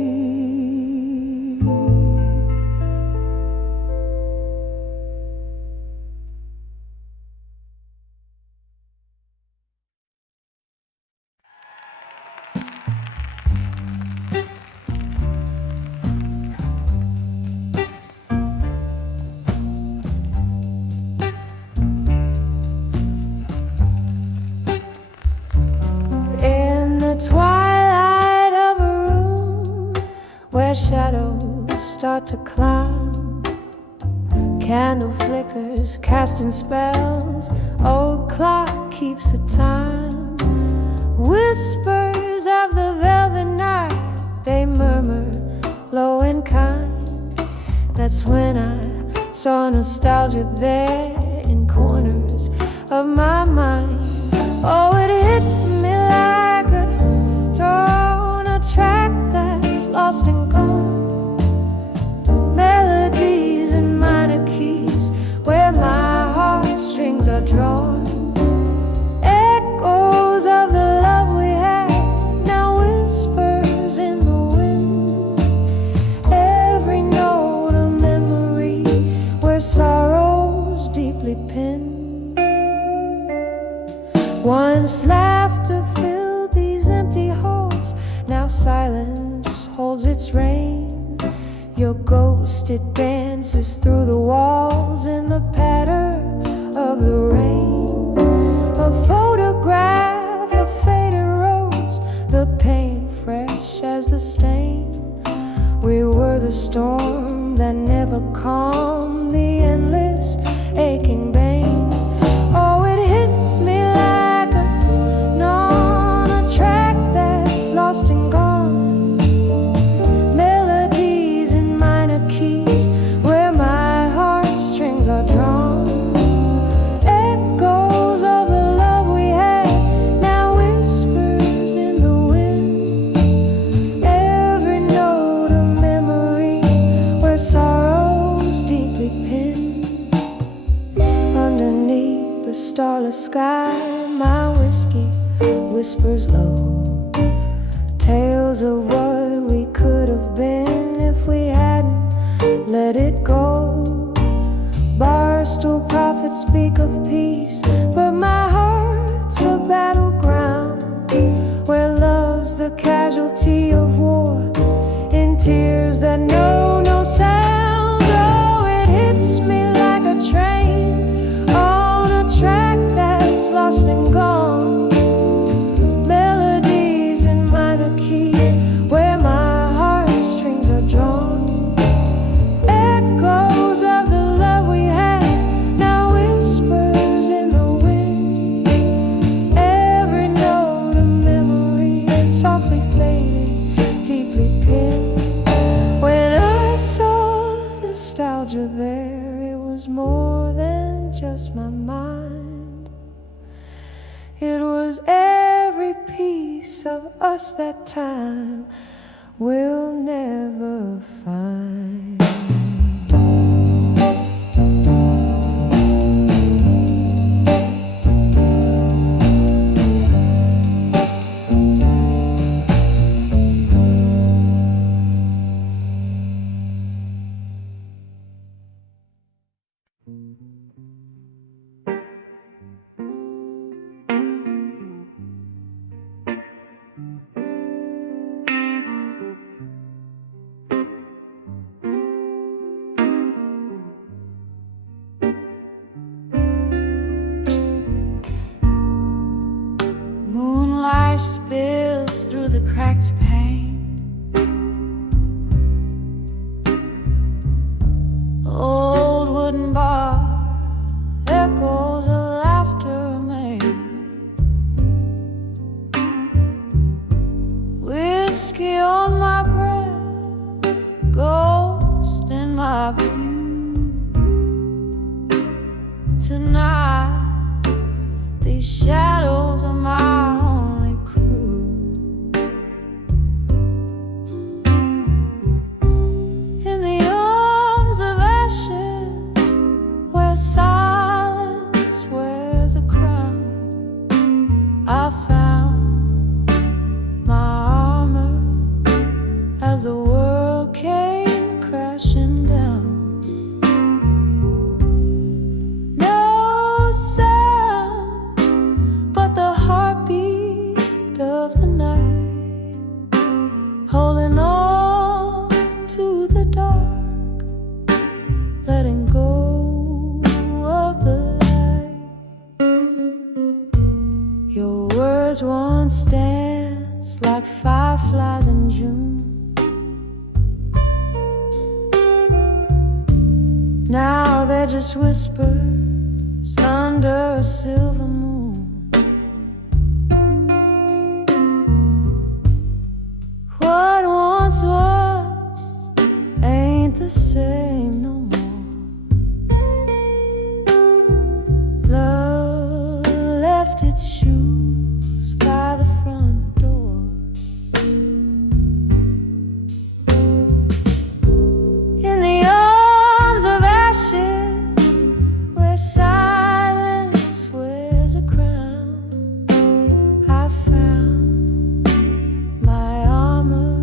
In the twilight of a room where shadows start to climb, candle flickers casting spells, old clock keeps the time. Whispers of the velvet night, they murmur low and kind. That's when I saw nostalgia there in corners of my mind. Oh, it hit me like a drone, a track that's lost and gone. Melodies in minor keys where my heartstrings are drawn. Echoes of the love we had, now whispers in the wind. Every note a memory where sorrow's deeply pinned. Once laughter filled these empty halls, now silence holds its reign. Your ghost, it dances through the walls in the patter of the rain. A photograph, a faded rose, the pain fresh as the stain. We were the storm that never calmed the endless aching pain. Oh, it hits me like a on a track that's lost and gone. Melodies in minor keys where my heartstrings are drawn. Echoes of the love we had, now whispers in the wind. Every note a memory where sorrow's deeply pinned. Underneath the starless sky, my whiskey whispers low, tales of what we could have been if we hadn't let it go. Barstool prophets speak of peace, but my heart's a battleground where love's the casualty of war, in tears that know no sound. Oh, it hits me like a train on a track that's lost and gone. Melodies in every piece of us that time will never find. Moonlight spills through the cracked pane. Old wooden bar, echoes of laughter remain. Whiskey on my breath, ghost in my view. Tonight, these shadows are my only crew. In the arms of ashes, where silence wears a crown, I found my armor as the world came crashing down. No sound but the heartbeat of the night, holding on to the dark, letting go of the light. Your words once danced like fireflies in June. Now they're just whispers under a silver moon. What once was ain't the same no more. Love left its shoes by the front door. In the arms of ashes, where silence wears a crown, I found my armor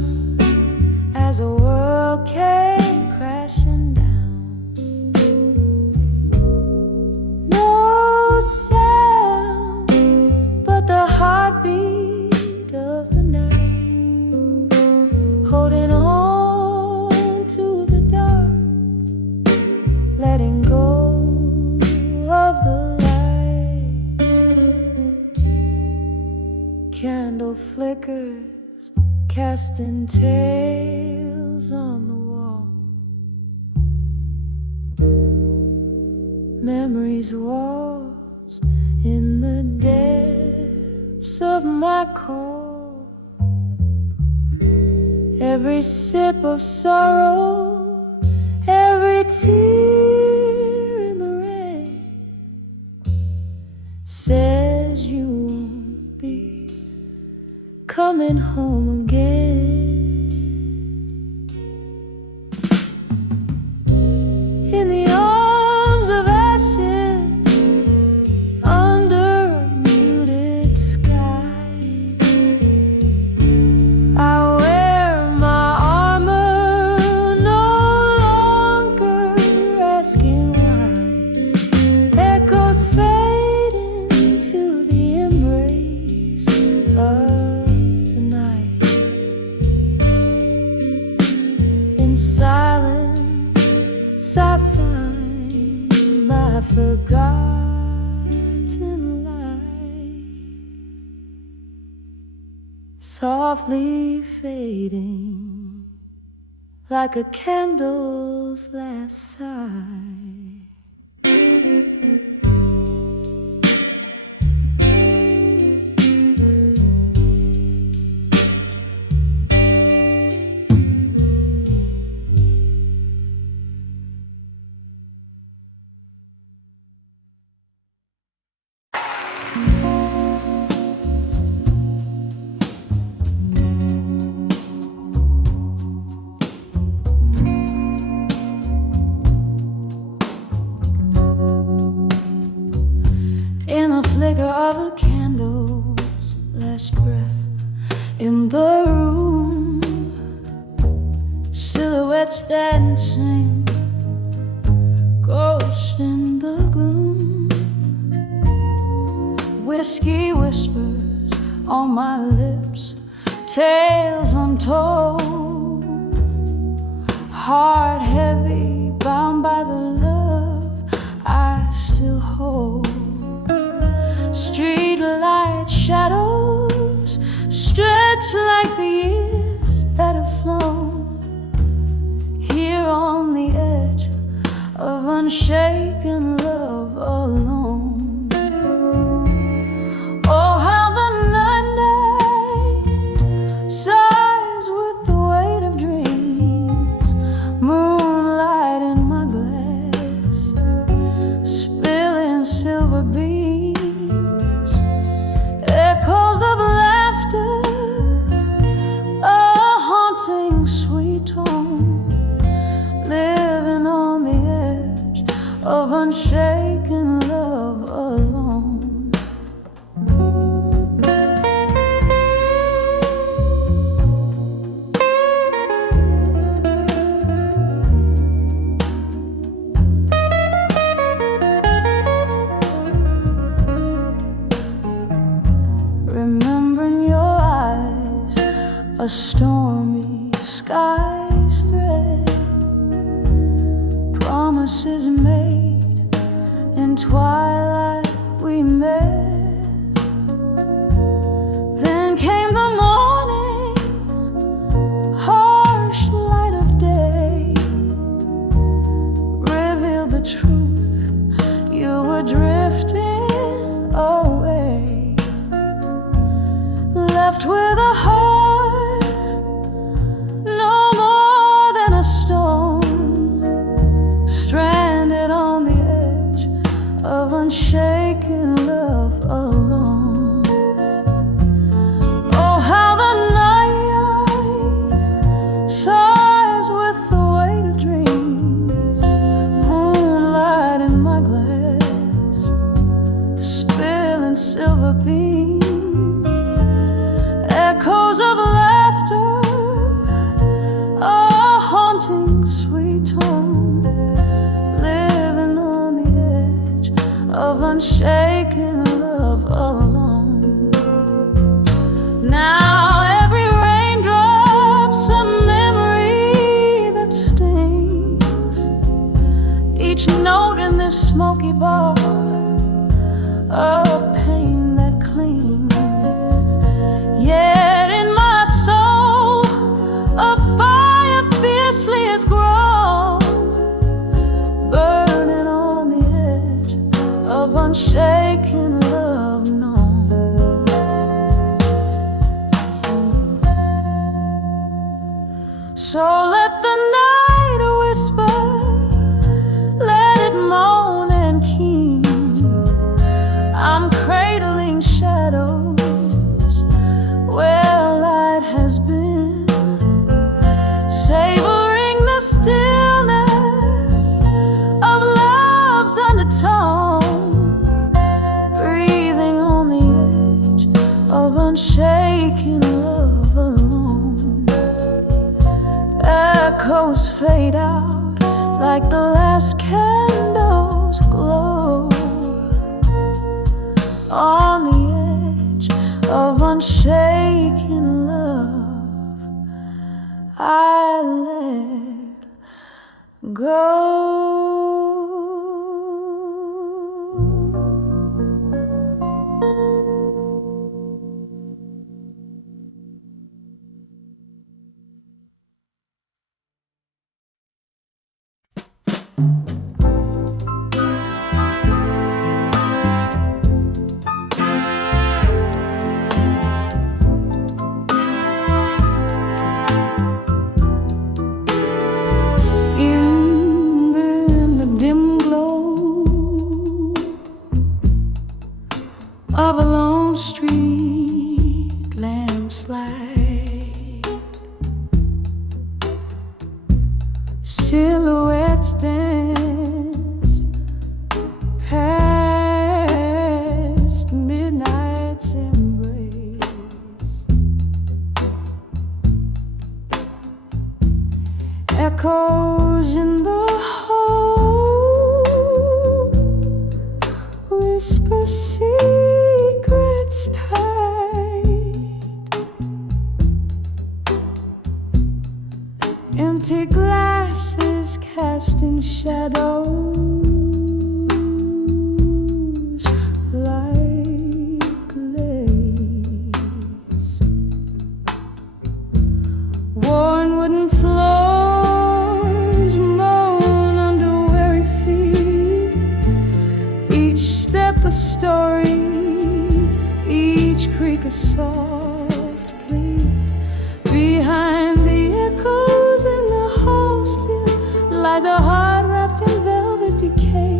as the world came crashing down. No sound but the heartbeat of the night, holding on to the dark, letting go of the light. Candle flickers, casting tales on the wall. Memories walls in the depths of my core. Every sip of sorrow, every tear in the rain says you won't be coming home again. In the arms of ashes, under a muted sky, I wear my armor, no longer asking why. Echoes fade into the embrace of the night. In silence, I find my forgotten light, softly fading like a candle's last sigh. last breath in the room, silhouettes dancing, ghost in the gloom, whiskey whispers on my lips, tales untold, heart heavy, bound by the love I still hold. Street light shadows stretch like the years that have flown, here on the edge of unshaken love alone. Oh, how the night sighs with the weight of dreams, moonlight in my glass, spilling silver beams, echoes of laughter, a haunting sweet tone, living on the edge of unshaken love alone. Remembering your eyes, a stormy sky's thread, promises made in twilight we met. Then came the morning, harsh light of day, revealed the truth, you were drifting away, left with a heart no more than a stone, stranded on the edge of unshaken love alone. Oh, how the night sighs with the weight of dreams, moonlight in my glass, spilling silver beams, echoes of laughter, a haunting sweet tone, living on the edge of unshaken love alone. Now every raindrop's a memory that stings, each note in this smoky bar, a pain that clings. Yet in my soul a fire fiercely has grown, burning on the edge of unshaken love known. So let the night whisper, let it moan and keen. I'm cradling shadows where light has been, savoring the stillness of love's undertone, breathing on the edge of unshaken love alone. Echoes fade out like the last candles glow, on the edge of unshaken love I let go. In echoes in the hall whisper secrets tight. Empty glasses casting shadows like lace. Worn wooden floors moan under weary feet. Each step a story, each creak a soft plea. Behind the echoes in the hall still lies a heart wrapped in velvet decay.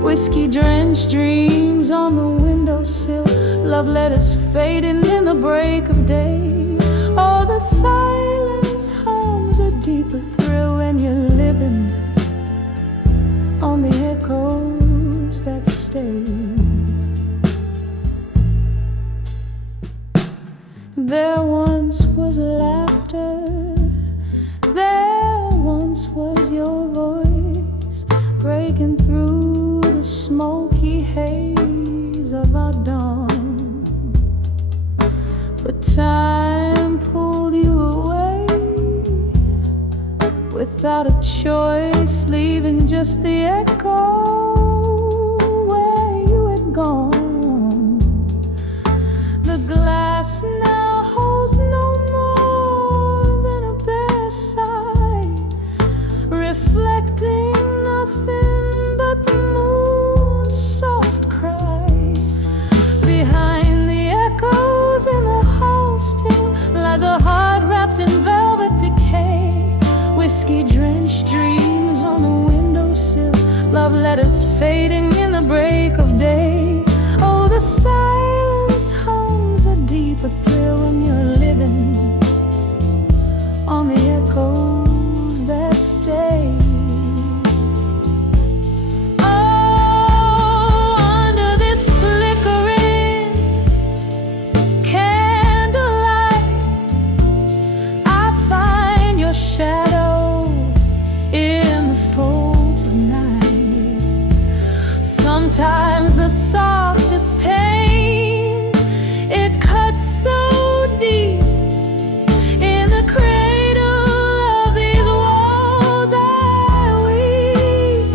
Whiskey-drenched dreams on the windowsill, love letters fading in the break of day. Oh, the silence hums a deeper thrill when you're living on the echoes that stay. There once was laughter, there once was your voice, breaking through the smoky haze of our dawn. But time pulled you away without a choice, leaving just the echo where you had gone. The glass now holds no more than a bare sigh, reflecting nothing but the moon's soft cry. Behind the echoes in the hall still lies a heart wrapped in velvet decay. Whiskey-drenched dreams on the windowsill, love letters fading in the break of day. Oh, the silence hums a deeper thrill when you're living on the echoes that stay. Oh, under this flickering candlelight, I find your shadow in the folds of night. Sometimes the softest pain, it cuts so deep in the cradle of these walls I weep.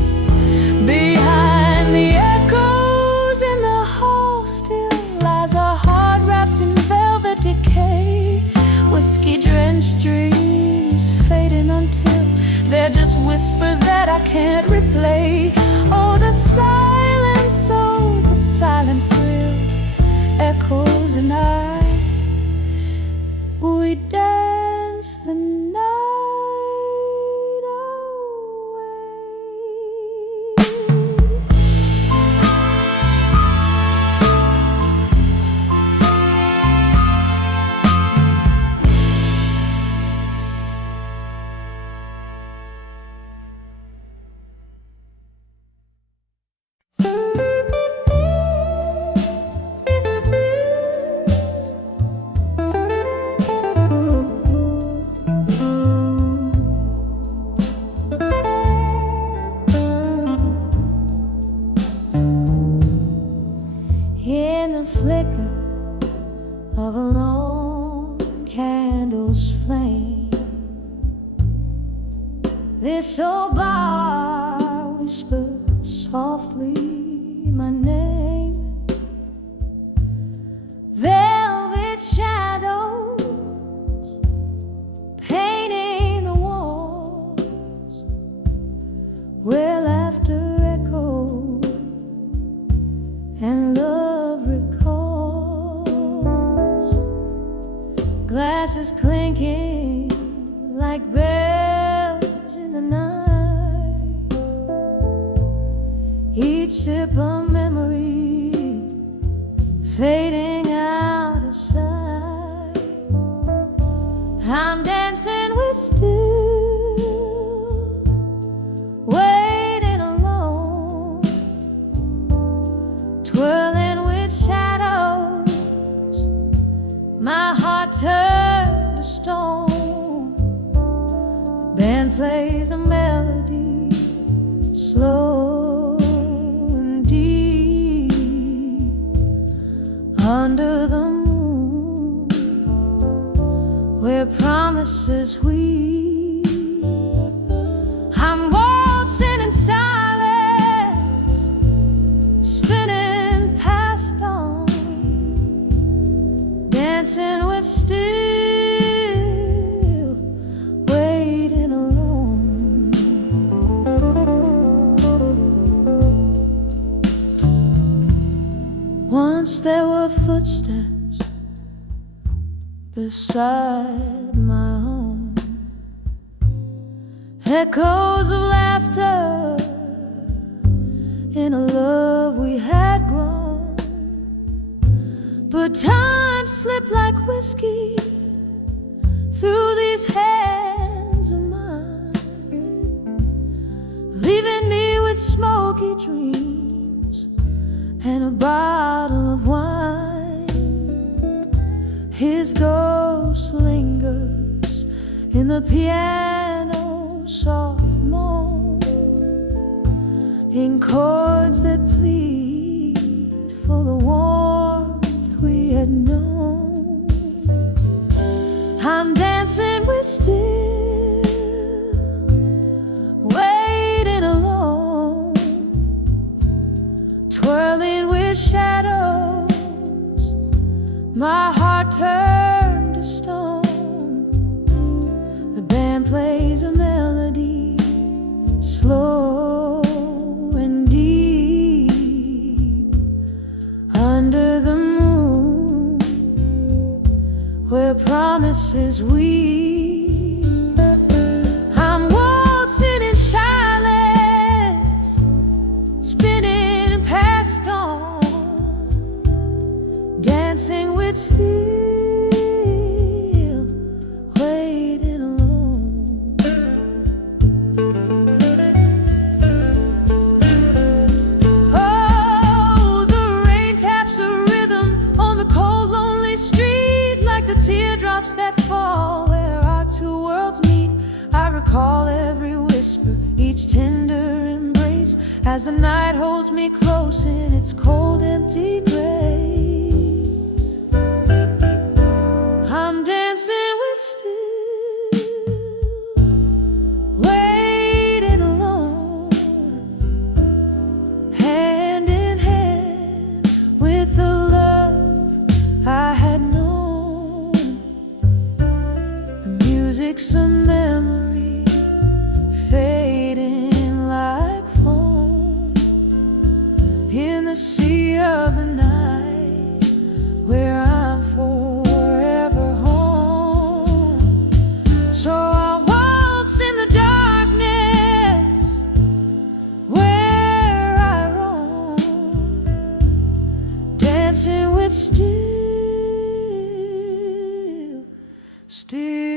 Behind the echoes in the hall still lies a heart wrapped in velvet decay. Whiskey-drenched dreams fading until they're just whispers that I can't replay. Oh, the silence, oh, the silent thrill, echoes and I, we dance the night in the flicker of a lone candle's flame. This old bar whispers softly my name. Velvet shadows painting the walls where laughter echoes and love recalls. Glasses clinking like bells in the night. Each sip a memory fading out of sight. I'm dancing with still, waiting alone, twirling with shadows. My heart turned to stone. The band plays a melody, slow and deep, under the moon, where promises weep. I'm waltzing in silence, spinning past dawn, dancing with still, waiting alone. Once there were footsteps beside my home, echoes of laughter in a love we had grown. But time slipped like whiskey through these hands of mine, leaving me with smoky dreams and a bottle of wine. His ghost lingers in the piano's soft moan, in chords that plead for the warmth we had known. I'm dancing with still, waiting alone, twirling with shadows, my heart turned to stone. The band plays a melody, slow and deep, under the moon, where promises weep. I'm waltzing in silence, spinning past dawn, dancing with still, waiting alone. Oh, the rain taps a rhythm on the cold, lonely street, like the teardrops that fall where our two worlds meet. I recall every whisper, each tender embrace, as the night holds me close in its cold, empty grace. I'm dancing with still, waiting alone, hand in hand with the love I had known. The music's a memory, fading like foam in the sea of the night, where I'm forever home. So I'll waltz in the darkness, where I roam, dancing with still, still.